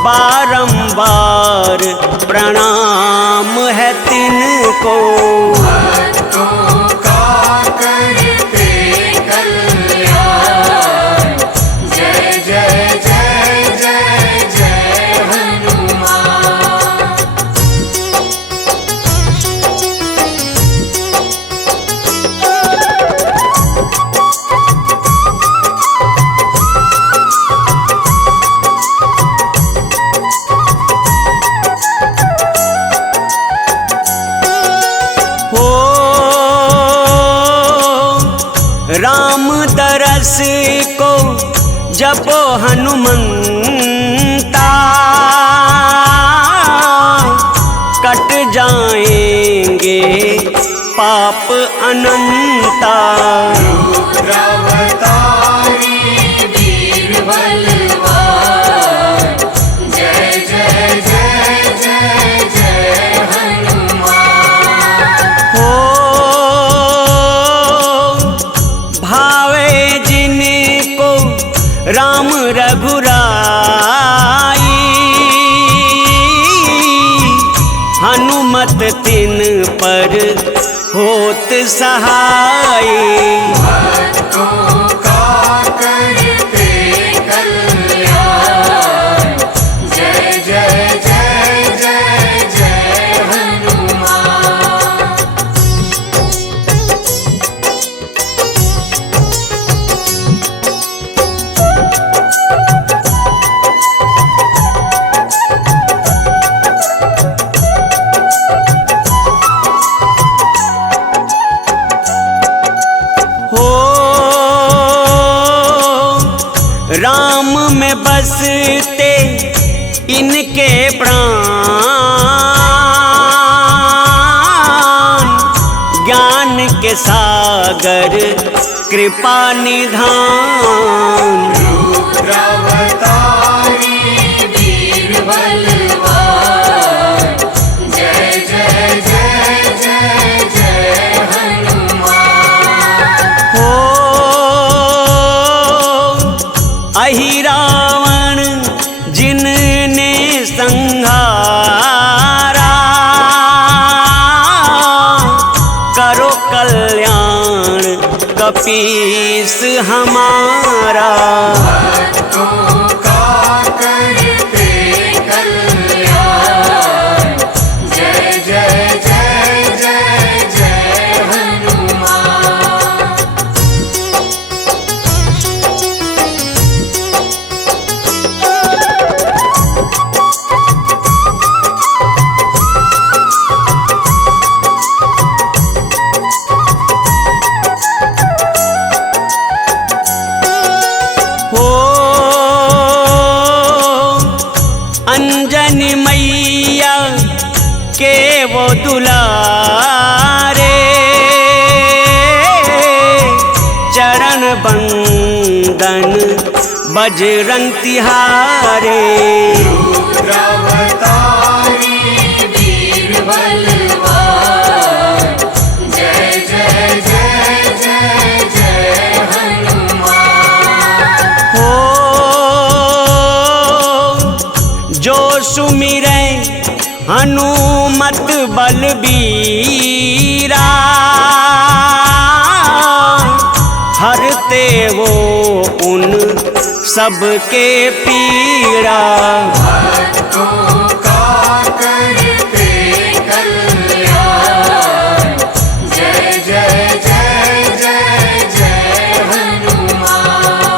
बारंबार प्रणाम है तिनको। भक्तों का करते कल्याण, जय जय जय जय जय हनुमान। हो राम दरस को जपो हनुमंता, कट जाएंगे पाप अनंता। रुद्रावतारी वीर बलवान, जय जय जय जय जय हनुमान। हो भावे जिनको राम रघुराई, हनुमत तिन पर होत सहाय। भक्तों का करते कल्याण, जय जय जय जय जय हनुमान। राम में बसते इनके प्राण, ज्ञान के सागर कृपा निधान। रुद्रावतारी वीर बलवान, जय जय जय जय जय हनुमान। हो अहि रावण जिनने संहारा, करो कल्याण कपीस हमारा। भक्तों का करते कल्याण, जय जय जय जय जय हनुमान। हो अंजनी मैया के वो दुलारे, चरण बंदन बजरंग तिहारे। रुद्रावतारी वीर बलवान, जय जय जय जय जय हनुमान। हो जो सुमिरै हनुमत बलबीरा, हरते वो उन सबके पीड़ा। भक्तों का करते कल्याण, जय जय जय जय जय हनुमान।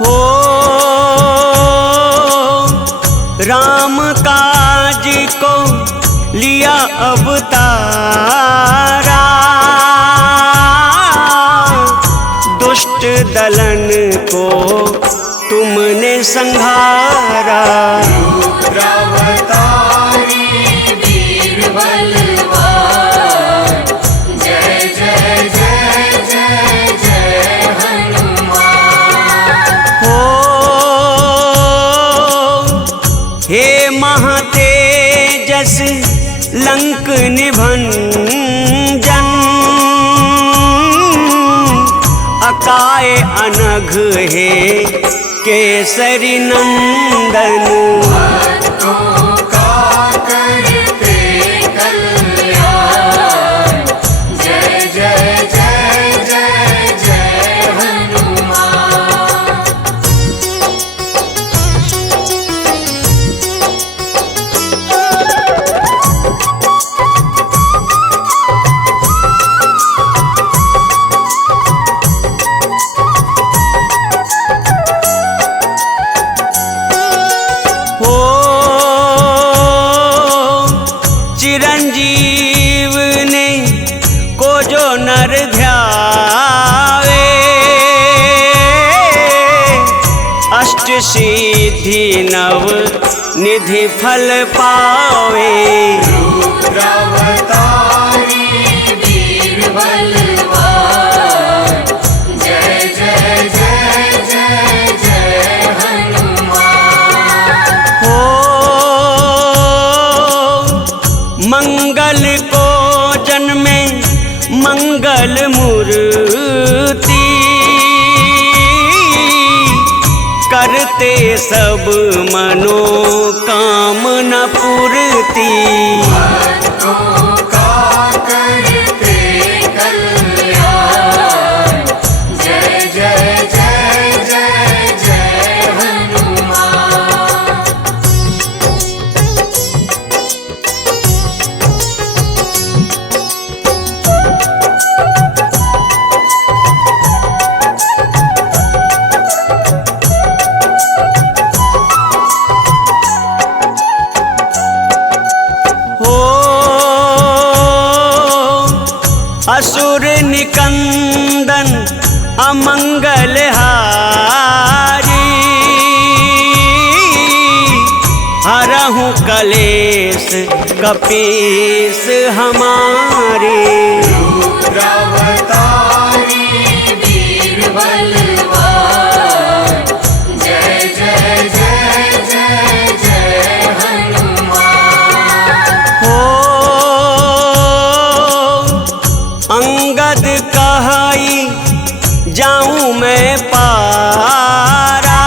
हो राम काज को लिया अवतारा, दुष्ट दलन को तुमने संहारा। रुद्रावतारी वीर बलवान, जय जय जय जय जय हनुमान। हो हे महातेजस लंक निभंजन, अकाय अनघ हे केसरी नंदन। भक्तों का करते कल्याण, जय जय जय जय जय हनुमान। हो चिरंजीव ने को जो नर ध्यावे, अष्ट सिद्धि नव निधि फल पावे। रुद्रावतारी वीर बलवान, जय जय जय जय जय हनुमान। हो मंगल को जन्मे मंगल मूर्ति, करते सब मनोकामना पूर्ति। भक्तों का करते कल्याण, जय जय जय जय जय हनुमान। निकंदन अमंगल हारी, हरहु कलेश कपीस हमारे। रुद्रावतारी वीर बलवान, जय जय जय जय जय हनुमान। हो अंगद कहाई जाऊं मैं पारा,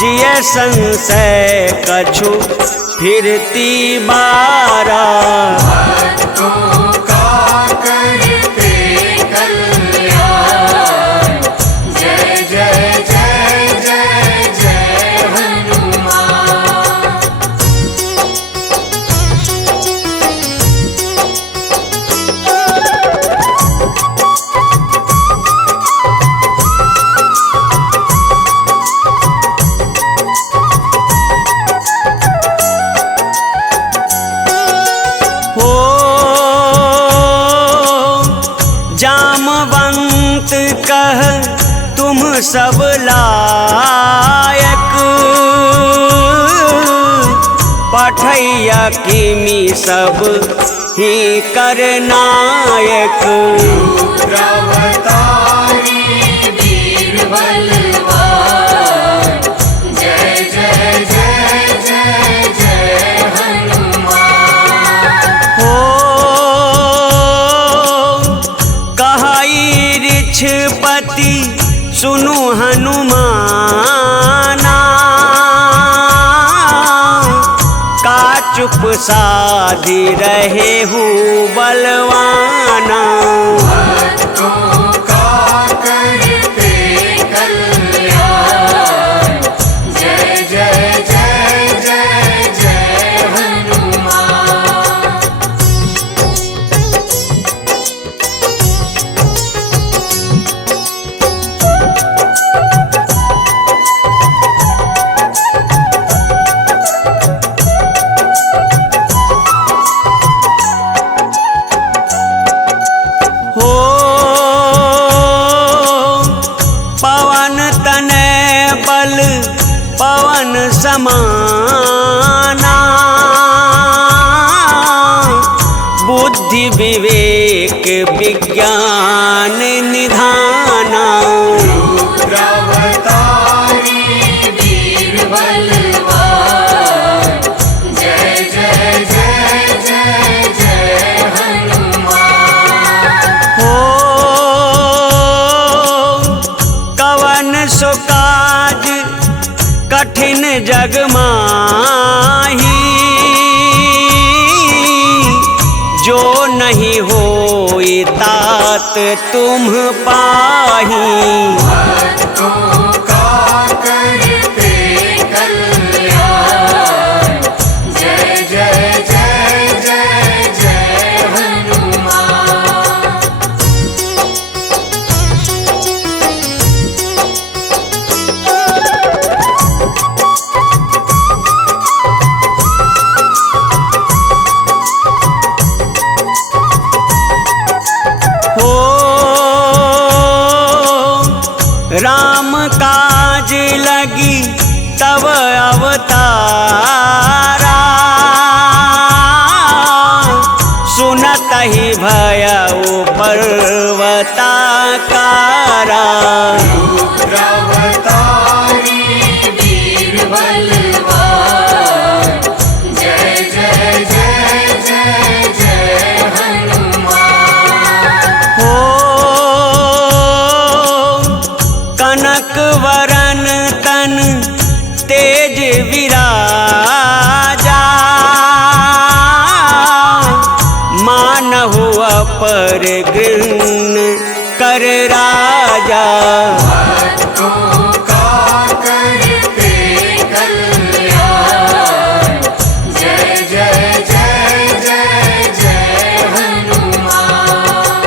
जिय संशय कछु फिरती बारा। भक्तों का करते कल्याण, जय जय जय जय जय हनुमान। हो जामवंत कह तुम सब लायक, पठैया किमी सब ही करनायक। रुद्रावतारी वीर बलवान, जय जय जय जय जय हनुमान। हो कहाई ऋक्षपति सुनु हनुमाना, का चुप साधी रहे हूँ बलवाना। भक्तों का करते कल्याण, जय जय जय जय जय हनुमान। हो पवन तनय बल पवन समाना, बुद्धि विवेक विज्ञान निधाना। रुद्रावतारी वीर बलवान, जय जय जय जय जय हनुमान। हो कवन सो काज कठिन जग माही, जो नहीं होई तात तुम पाही। भक्तों का करते कल्याण, जय जय जय जय जय हनुमान। हो राम काज लगी तब अवतारा, सुनत ही भयउ पर्वताकारा। रुद्रावतारी वीर बलवान, जय जय जय जय जय हनुमान। हो कनक वरन तन तेज विराजा, मानहु अपर गृहन कर राजा। भक्तों का करते कल्याण, जय जय जय जय जय हनुमान।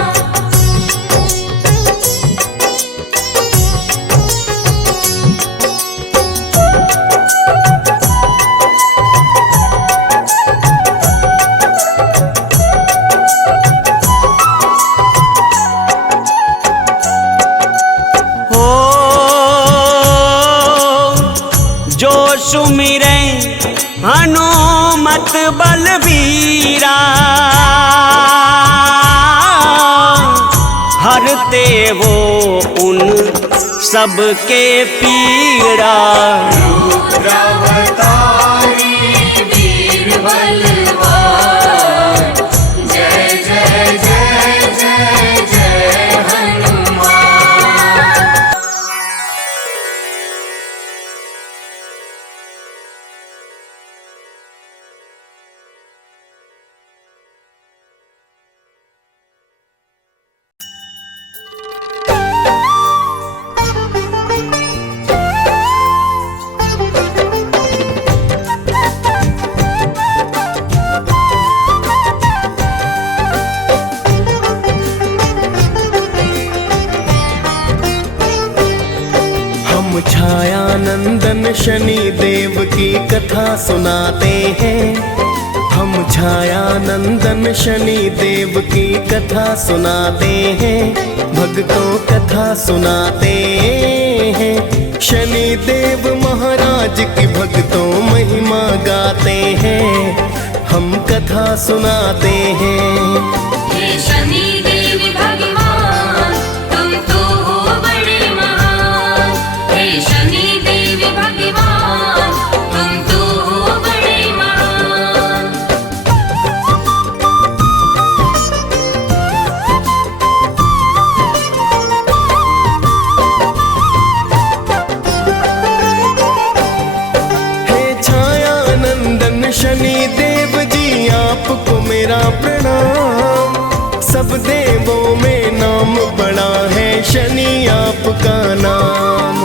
वो उन सबके पीड़ा। रुद्रावतारी वीर बलवान, जय जय जय जय जय हनुमान। हम छाया नंदन शनि देव की कथा सुनाते हैं। हम छाया नंदन शनि देव की कथा सुनाते हैं। भक्तों कथा सुनाते हैं। शनि देव महाराज की भक्तों महिमा गाते हैं। हम कथा सुनाते हैं। हे शनि देव भगवान, तुम तो हो बड़े महान। हे शनि देव भगवान, तुम तो हो बड़े महान। हे छाया नंदन शनि देव जी आपको मेरा प्रणाम। सब देवों में नाम बड़ा है शनि आपका नाम।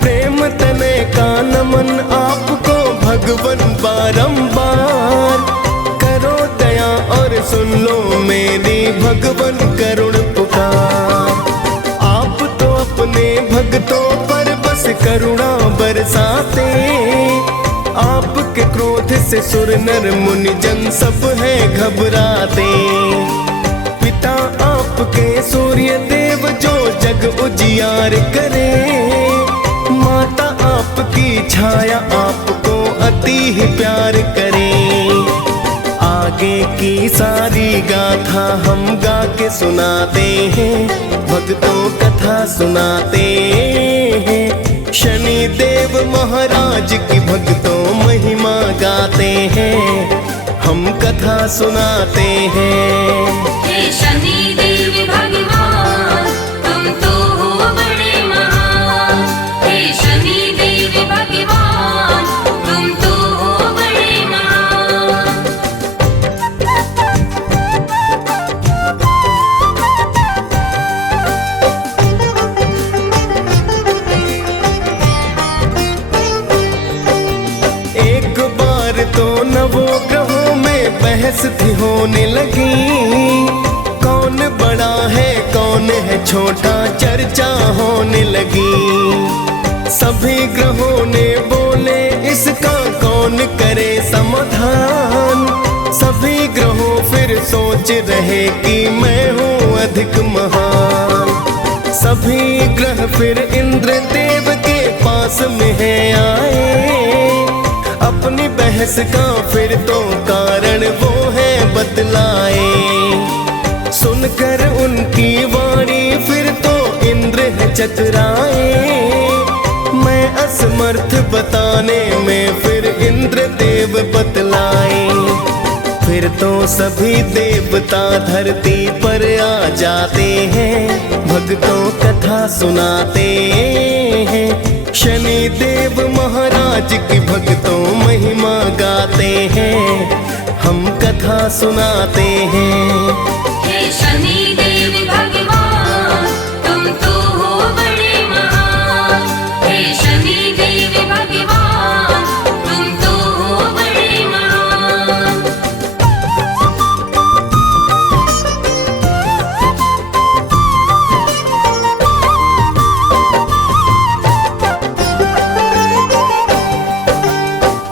प्रेम तने का नमन आपको भगवन बारंबार। करो दया और सुन लो मेरी भगवन करुण पुकार। आप तो अपने भक्तों पर बस करुणा बरसाते। आपके क्रोध से सुर नर मुनि जन सब है घबराते। पिता आपके सूर्य देव जो जग उजियार करे। माता आपकी छाया आपको अति ही प्यार करे। आगे की सारी गाथा हम गा के सुनाते हैं। भक्तों कथा सुनाते हैं। शनि देव महाराज की भक्तों महिमा गाते हैं। हम कथा सुनाते हैं। हे शनि देव भगवान, तुम तो हो बड़े महान। हे शनि देव भगवान, तुम तो हो बड़े महान। एक बार तो नवों ग्रहों में बहस थी होने लगी। कौन बड़ा है कौन है छोटा चर्चा होने लगी। सभी ग्रहों ने बोले इसका कौन करे समाधान। सभी ग्रहों फिर सोच रहे कि मैं हूँ अधिक महान। सभी ग्रह फिर इंद्र देव के पास में है आए। अपनी बहस का फिर तो कारण वो है बतलाए। सुनकर उनकी वाणी फिर तो इंद्र है चतुराए। मैं असमर्थ बताने में फिर इंद्र देव बतलाए। फिर तो सभी देवता धरती पर आ जाते हैं। भक्तों कथा सुनाते हैं। शनि देव महाराज की भक्तों महिमा गाते हैं। हम कथा सुनाते हैं। हे शनि देव भगवान, तुम तो हो बड़े महान। हे शनि देव भगवान, तुम तो हो बड़े महान।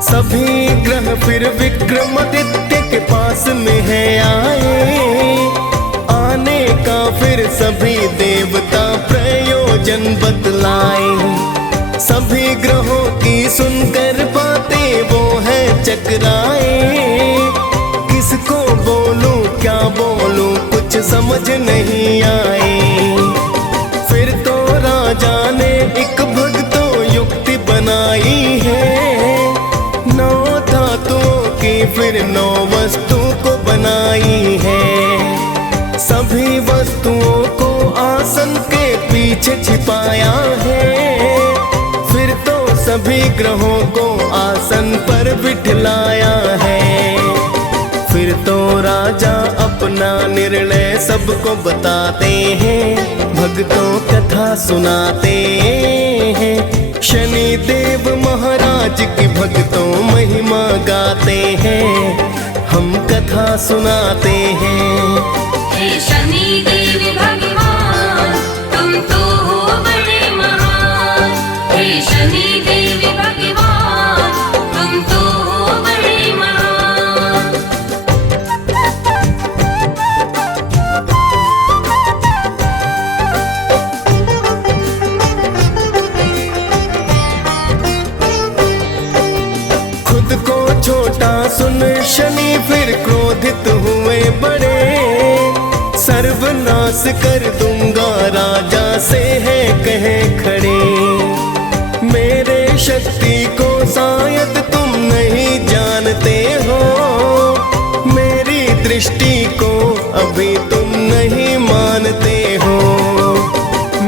सभी ग्रह फिर विक्रमादित्य के पास में है आए। आने का फिर सभी देवता प्रयोजन बतलाए। सभी ग्रहों की सुनकर बातें वो है चकराए। किसको बोलूं क्या बोलूं कुछ समझ नहीं आए। एक भक्तों युक्ति बनाई है, 9 धातुओं की फिर 9 वस्तु को बनाई है। सभी वस्तुओं को आसन के पीछे छिपाया है, फिर तो सभी ग्रहों को आसन पर बिठलाया है। फिर तो राजा अपना निर्णय सबको बताते हैं, भक्तों कथा सुनाते हैं। शनि देव महाराज की भक्तों महिमा गाते हैं, हम कथा सुनाते हैं। हे शनि देव भगवान तुम तो हो बड़े महान। हे शनि देव भगवान तुम तो हो बड़े महान। खुद को छोटा सुन शनि फिर क्रोधित हुए बड़े, सर्वनाश कर दूंगा राजा से है कहे खड़े। मेरे शक्ति को शायद तुम नहीं जानते हो, मेरी दृष्टि को अभी तुम नहीं मानते हो।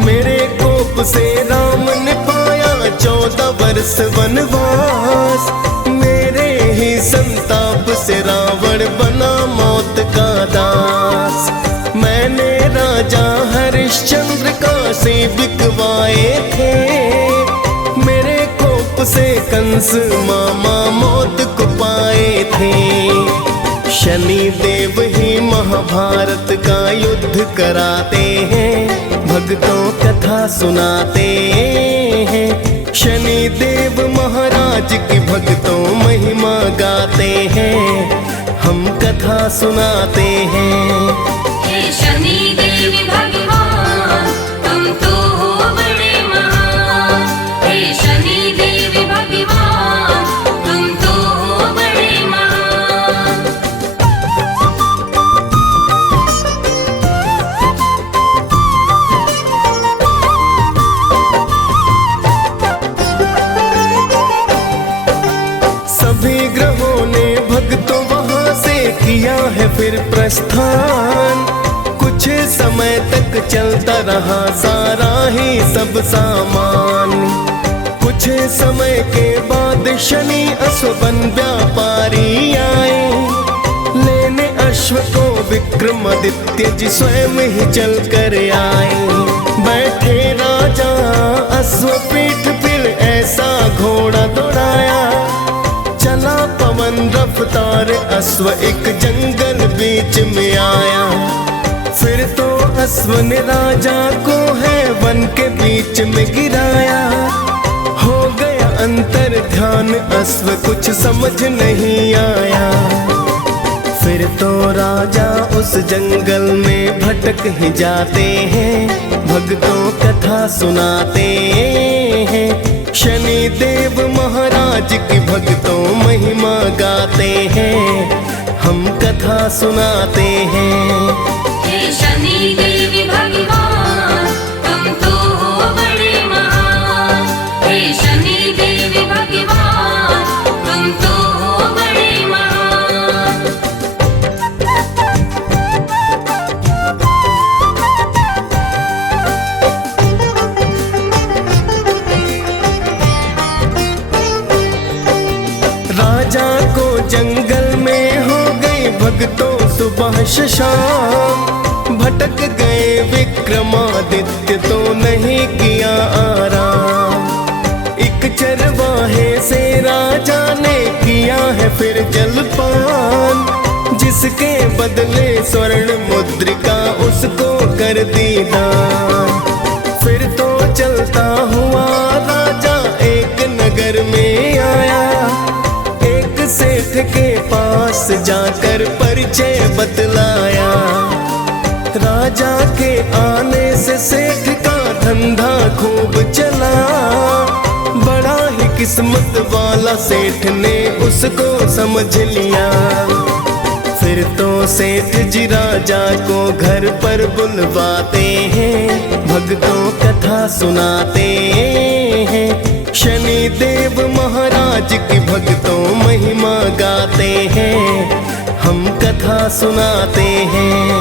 मेरे कोप से राम ने पाया 14 वर्ष वनवास, मेरे ही संताप से रावण बना मौत का दास। मैंने राजा हरिश्चंद्र काशी बिकवाए थे, मेरे कोप से कंस मामा मौत को पाए थे। शनि देव ही महाभारत का युद्ध कराते हैं, भक्तों कथा सुनाते हैं। शनि देव महाराज की भक्तों महिमा गाते हैं, हम कथा सुनाते हैं। हे शनि देव भगवान तुम तो हो बड़े महान। हे शनि देव भगवान तुम तो हो बड़े महान। सभी ग्रहों ने भक्तों वहां से किया है फिर प्रस्थान। कुछ समय तक चलता रहा सारा ही सब सामान। कुछ समय के बाद शनि अश्वबन व्यापारी आए, लेने अश्व को विक्रमादित्य जी स्वयं ही चल कर आए। बैठे राजा अश्व पीठ फिर ऐसा घोड़ा दौड़ाया, चला पवन रफ्तार अश्व एक जंगल बीच में आया। फिर तो अश्व ने राजा को है वन के बीच में गिराया, हो गया अंतर ध्यान अश्व कुछ समझ नहीं आया। फिर तो राजा उस जंगल में भटक ही जाते हैं, भक्तों कथा सुनाते हैं। शनि देव महाराज की भक्तों महिमा गाते हैं, हम कथा सुनाते हैं। हे शनि देव भगवान तुम तो हो बड़े महान। हे शनि देव भगवान तुम तो हो बड़े महान। राजा को जंगल में हो गई भक्तों सुबह शाम, भटक गए विक्रमादित्य तो नहीं किया आराम। एक चरवाहे से राजा ने किया है फिर जलपान, जिसके बदले स्वर्ण मुद्रिका उसको कर दी दान। फिर तो चलता हुआ राजा एक नगर में आया, एक सेठ के पास जाकर परिचय बतलाया। राजा के आने से सेठ का धंधा खूब चला, बड़ा ही किस्मत वाला सेठ ने उसको समझ लिया। फिर फिर तो सेठ जी राजा को घर पर बुलवाते हैं, भक्तों कथा सुनाते हैं। शनि देव महाराज की भक्तों महिमा गाते हैं, हम कथा सुनाते हैं।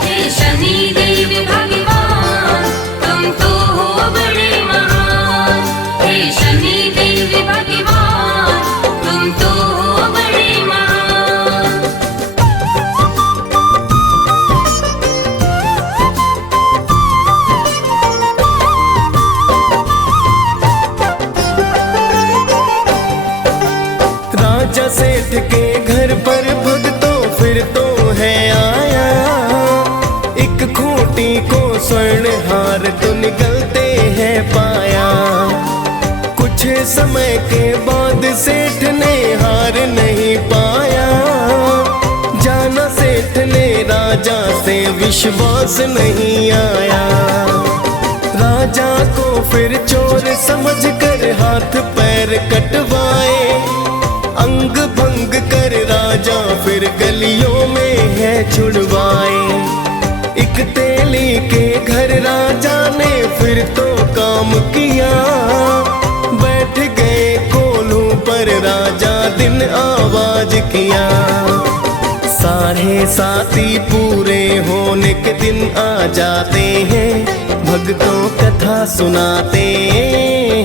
हे शनि देव भगवान तुम तो हो बड़े महान। हे शनि देव भगवान तुम तो हो बड़े महान। राजा सेठ के घर पर भक्तों फिर तो है आया, एक खूंटी को स्वर्ण हार तो निकलते हैं पाया। कुछ समय के बाद सेठ ने हार नहीं पाया, जाना सेठ ने राजा से विश्वास नहीं आया। राजा को फिर चोर समझकर हाथ पैर कटवाए, अंग भंग कर राजा फिर गलियों में है छुड़वाए। एक तेली के घर राजा ने फिर तो काम किया, बैठ गए कोल्हू पर राजा दिन आवाज किया। साढ़े साथी पूरे होने के दिन आ जाते हैं, भक्तों कथा सुनाते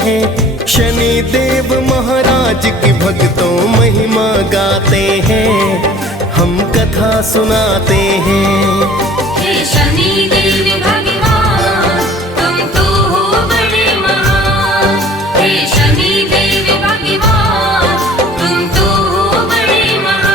हैं। शनि देव महाराज की भक्तों महिमा गाते हैं, हम कथा सुनाते हैं। हे शनि देव भगवान तुम तो हो बड़े महान। हे शनि देव भगवान तुम तो हो बड़े महान।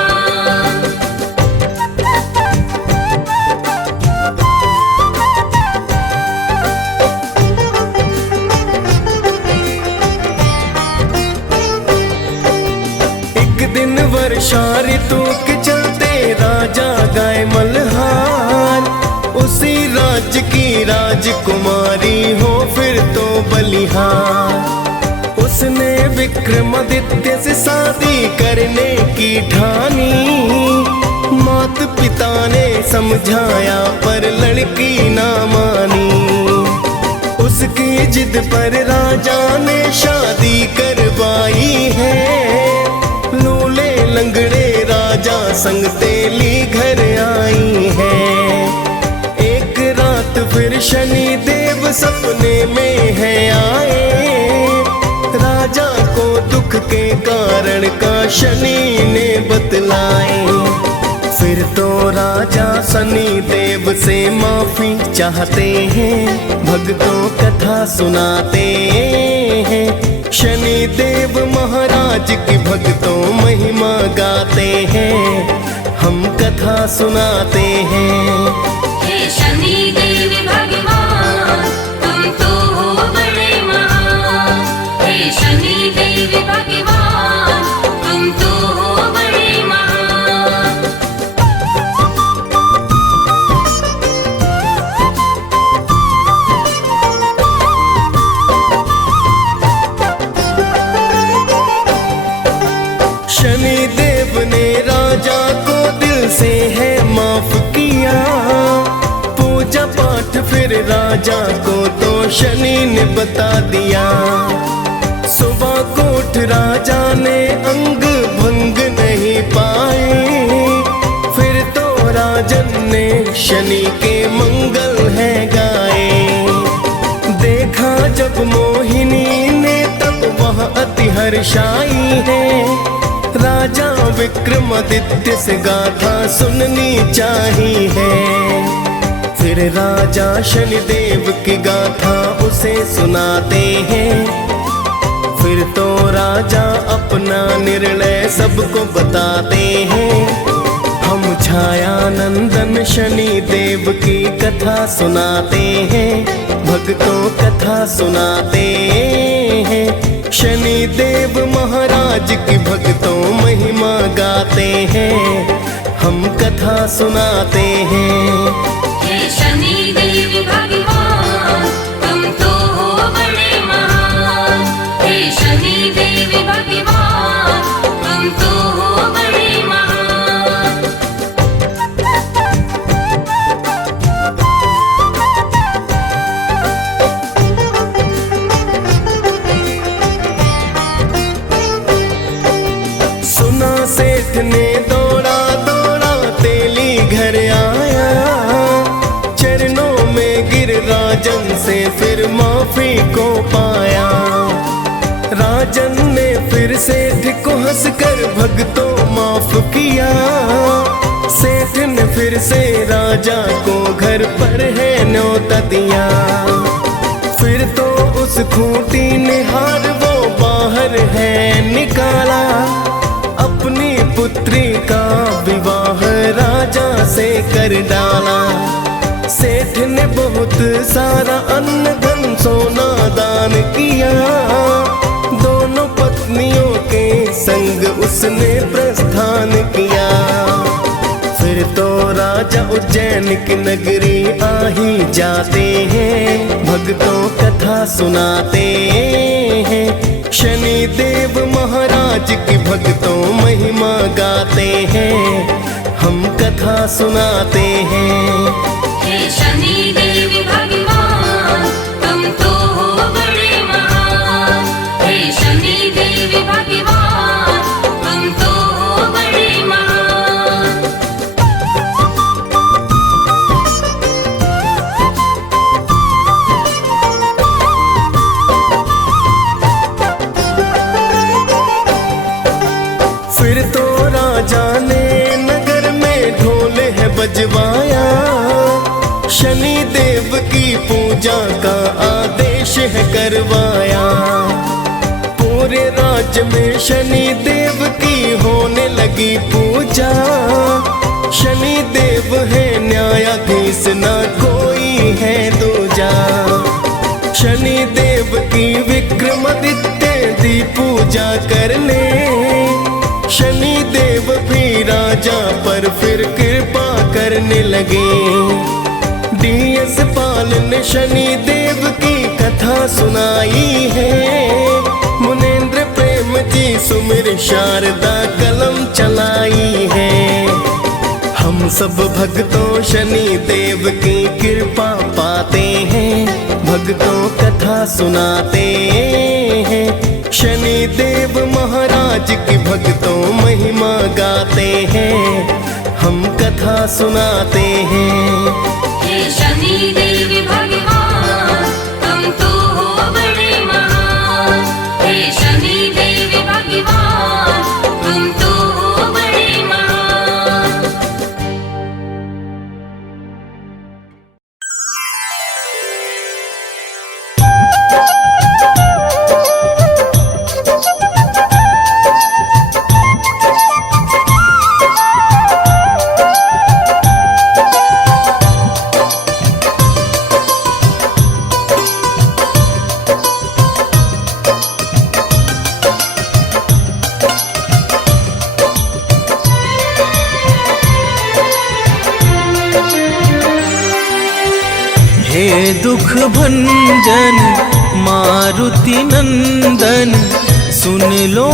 दिन वर्षा ऋतु के चलते राजा गाय मल्हार, उसी राज्य की राजकुमारी हो फिर तो बलिहार। उसने विक्रमादित्य से शादी करने की ठानी, माता पिता ने समझाया पर लड़की ना मानी। उसकी जिद पर राजा ने शादी करवाई है, लूले लंगड़े राजा संग तेली घर आई है। एक रात फिर शनि देव सपने में है आए, राजा को दुख के कारण का शनि ने बतलाए। फिर तो राजा शनि देव से माफी चाहते हैं, भक्तों कथा सुनाते हैं। शनि देव महाराज की भक्तों महिमा गाते हैं, हम कथा सुनाते हैं। हे शनि देव भगवान तुम तो हो बड़े महान। हे शनि देव भगवान तुम तो हो बड़े महान। शनि देव ने राजा को दिल से है माफ किया, पूजा पाठ फिर राजा को तो शनि ने बता दिया। सुबह को उठ राजा ने अंग भंग नहीं पाए, फिर तो राजन ने शनि के मंगल है गाए। देखा जब मोहिनी ने तब वह अति हर्षाई है, राजा विक्रमादित्य से गाथा सुननी चाहिए है। फिर राजा शनि देव की गाथा उसे सुनाते हैं, फिर तो राजा अपना निर्णय सबको बताते हैं। हम छाया नंदन शनि देव की कथा सुनाते हैं, भक्तों कथा सुनाते हैं। शनि देव महाराज की भक्तों महिमा गाते हैं, हम कथा सुनाते हैं। हे शनि देव भगवान तुम तो हो बड़े महान। हे शनि देव भगवान तुम तो हो बड़े महान। हंस कर भक्तों माफ किया। सेठ ने फिर से राजा को घर पर है न्योता दिया। फिर तो उस खूंटी निहार वो बाहर है निकाला। अपनी पुत्री का विवाह राजा से कर डाला। सेठ ने बहुत सारा अन्न धन सोना दान किया। दोनों पत्नियों के संग उसने प्रस्थान किया। फिर तो राजा उज्जैन की नगरी आ ही जाते हैं। भक्तों कथा सुनाते हैं। शनि देव महाराज की भक्तों महिमा गाते हैं। हम कथा सुनाते हैं। हे शनि देव भगवान तुम तो हो बड़े महान। हे शनि देव भगवान तुम तो हो बड़े महान। फिर तो राजा ने नगर में ढोल है बजवाया। शनि देव की पूजा का आदेश है करवाया। पूरे राज्य में शनि देव की होने लगी पूजा। शनि देव है न्यायाधीश ना कोई है दूजा। शनि देव की विक्रमादित्य दी पूजा करने। शनि देव भी राजा पर फिर कृपा करने लगे। DS पाल ने शनि देव की कथा सुनाई है। मुनेंद्र प्रेम जी सुमिर शारदा कलम चलाई है। हम सब भक्तों शनि देव की कृपा पाते हैं। भक्तों कथा सुनाते हैं। शनि देव महाराज की भक्तों महिमा गाते हैं। हम कथा सुनाते हैं। हे शनि देव भगवान तुम तो हो बड़े महान। हे शनि देव भगवान तुम तो हो बड़े महान। हे दुख भंजन मारुति नंदन, सुन लो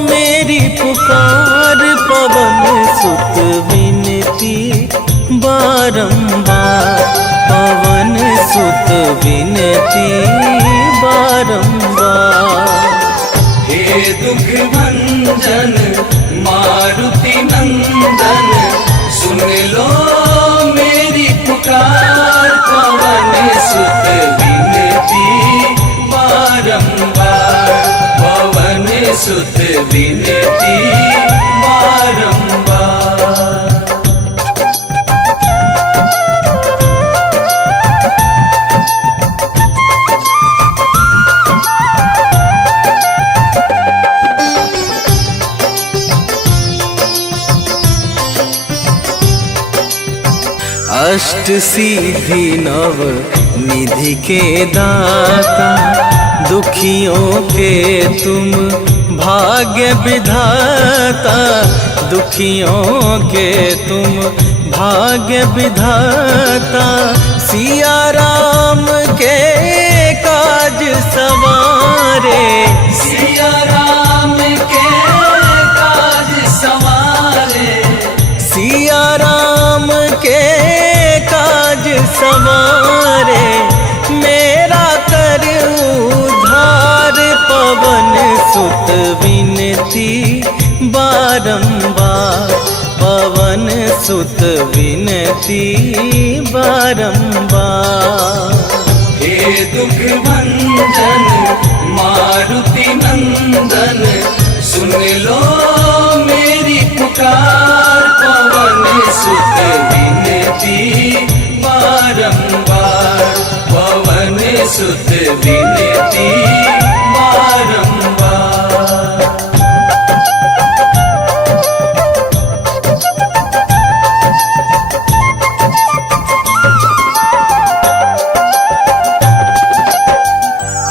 मेरी पुकार। पवन सुत विनती बारंबार, पवन सुत विनती बारंबार। हे दुख भंजन मारुति नंदन, सुन लो मेरी पुकार। पवन सुत विनती बारंबार, पवन सुत विनती बारंबार। अष्ट सिद्धि नव निधि के दाता, दुखियों के तुम भाग्य विधाता। दुखियों के तुम भाग्य विधाता, सिया राम के काज सवारे। सिया राम के काज सवारे, सिया राम के काज सवारे। मेरा कर उद्धार, पवन सुत विनती बारंबार, पवन सुत विनती बारंबार। हे दुख भंजन मारुति नंदन, सुन लो बारंबार पवन सुत विनती बारंबार।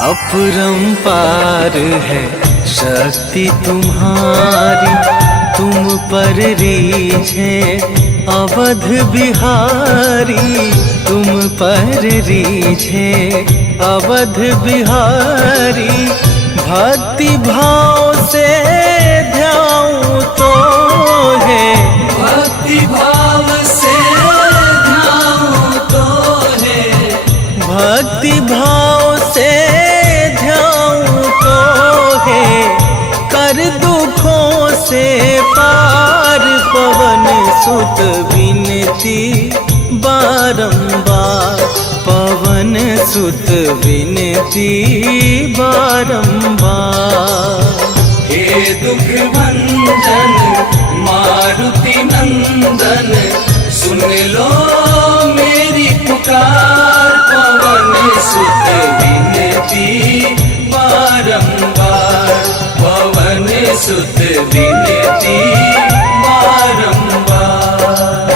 अपरंपार है शक्ति तुम्हारी, तुम पर रीझे अवध बिहारी, तुम पर रीझे अवध बिहारी। भक्ति भाव से ध्याऊं तो है, भक्ति भाव से ध्याऊं तो है, भक्ति भाव से कर दुखों से पार पवन सुत विनती बारंबार, पवन सुत विनती बारंबार। हे दुख भंजन मारुति नंदन, सुन लो मेरी पुकार, पवन सुत विनती बारंबार, पवन सुत विनती बारंबार।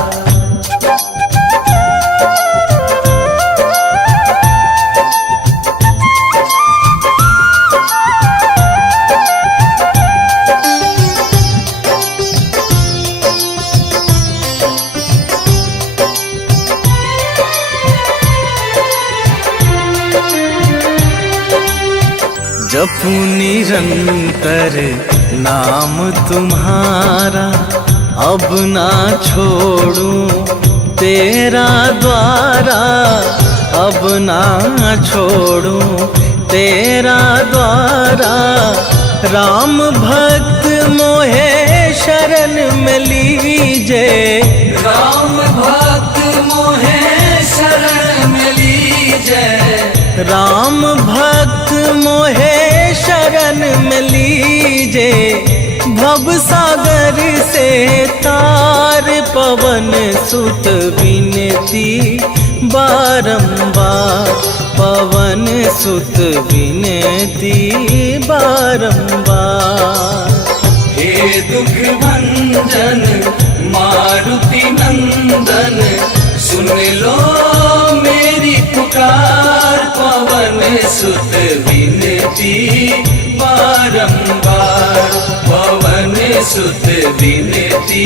जपू निरंतर नाम तुम्हारा, अब ना छोड़ूं तेरा द्वारा, अब ना छोड़ूं तेरा द्वारा। राम भक्त मोहे शरण में लीजे, राम भक्त मोहे शरण में लीजे, राम भक्त मोहे शरण में लीजे। भव सागर से तार पवन सुत विनती बारंबार, पवन सुत विनती बारंबार। हे दुख भंजन मारुति नंदन, सुन लो मेरी पुकार, पवन सुत विनती बारंबार, पवन सुत विनती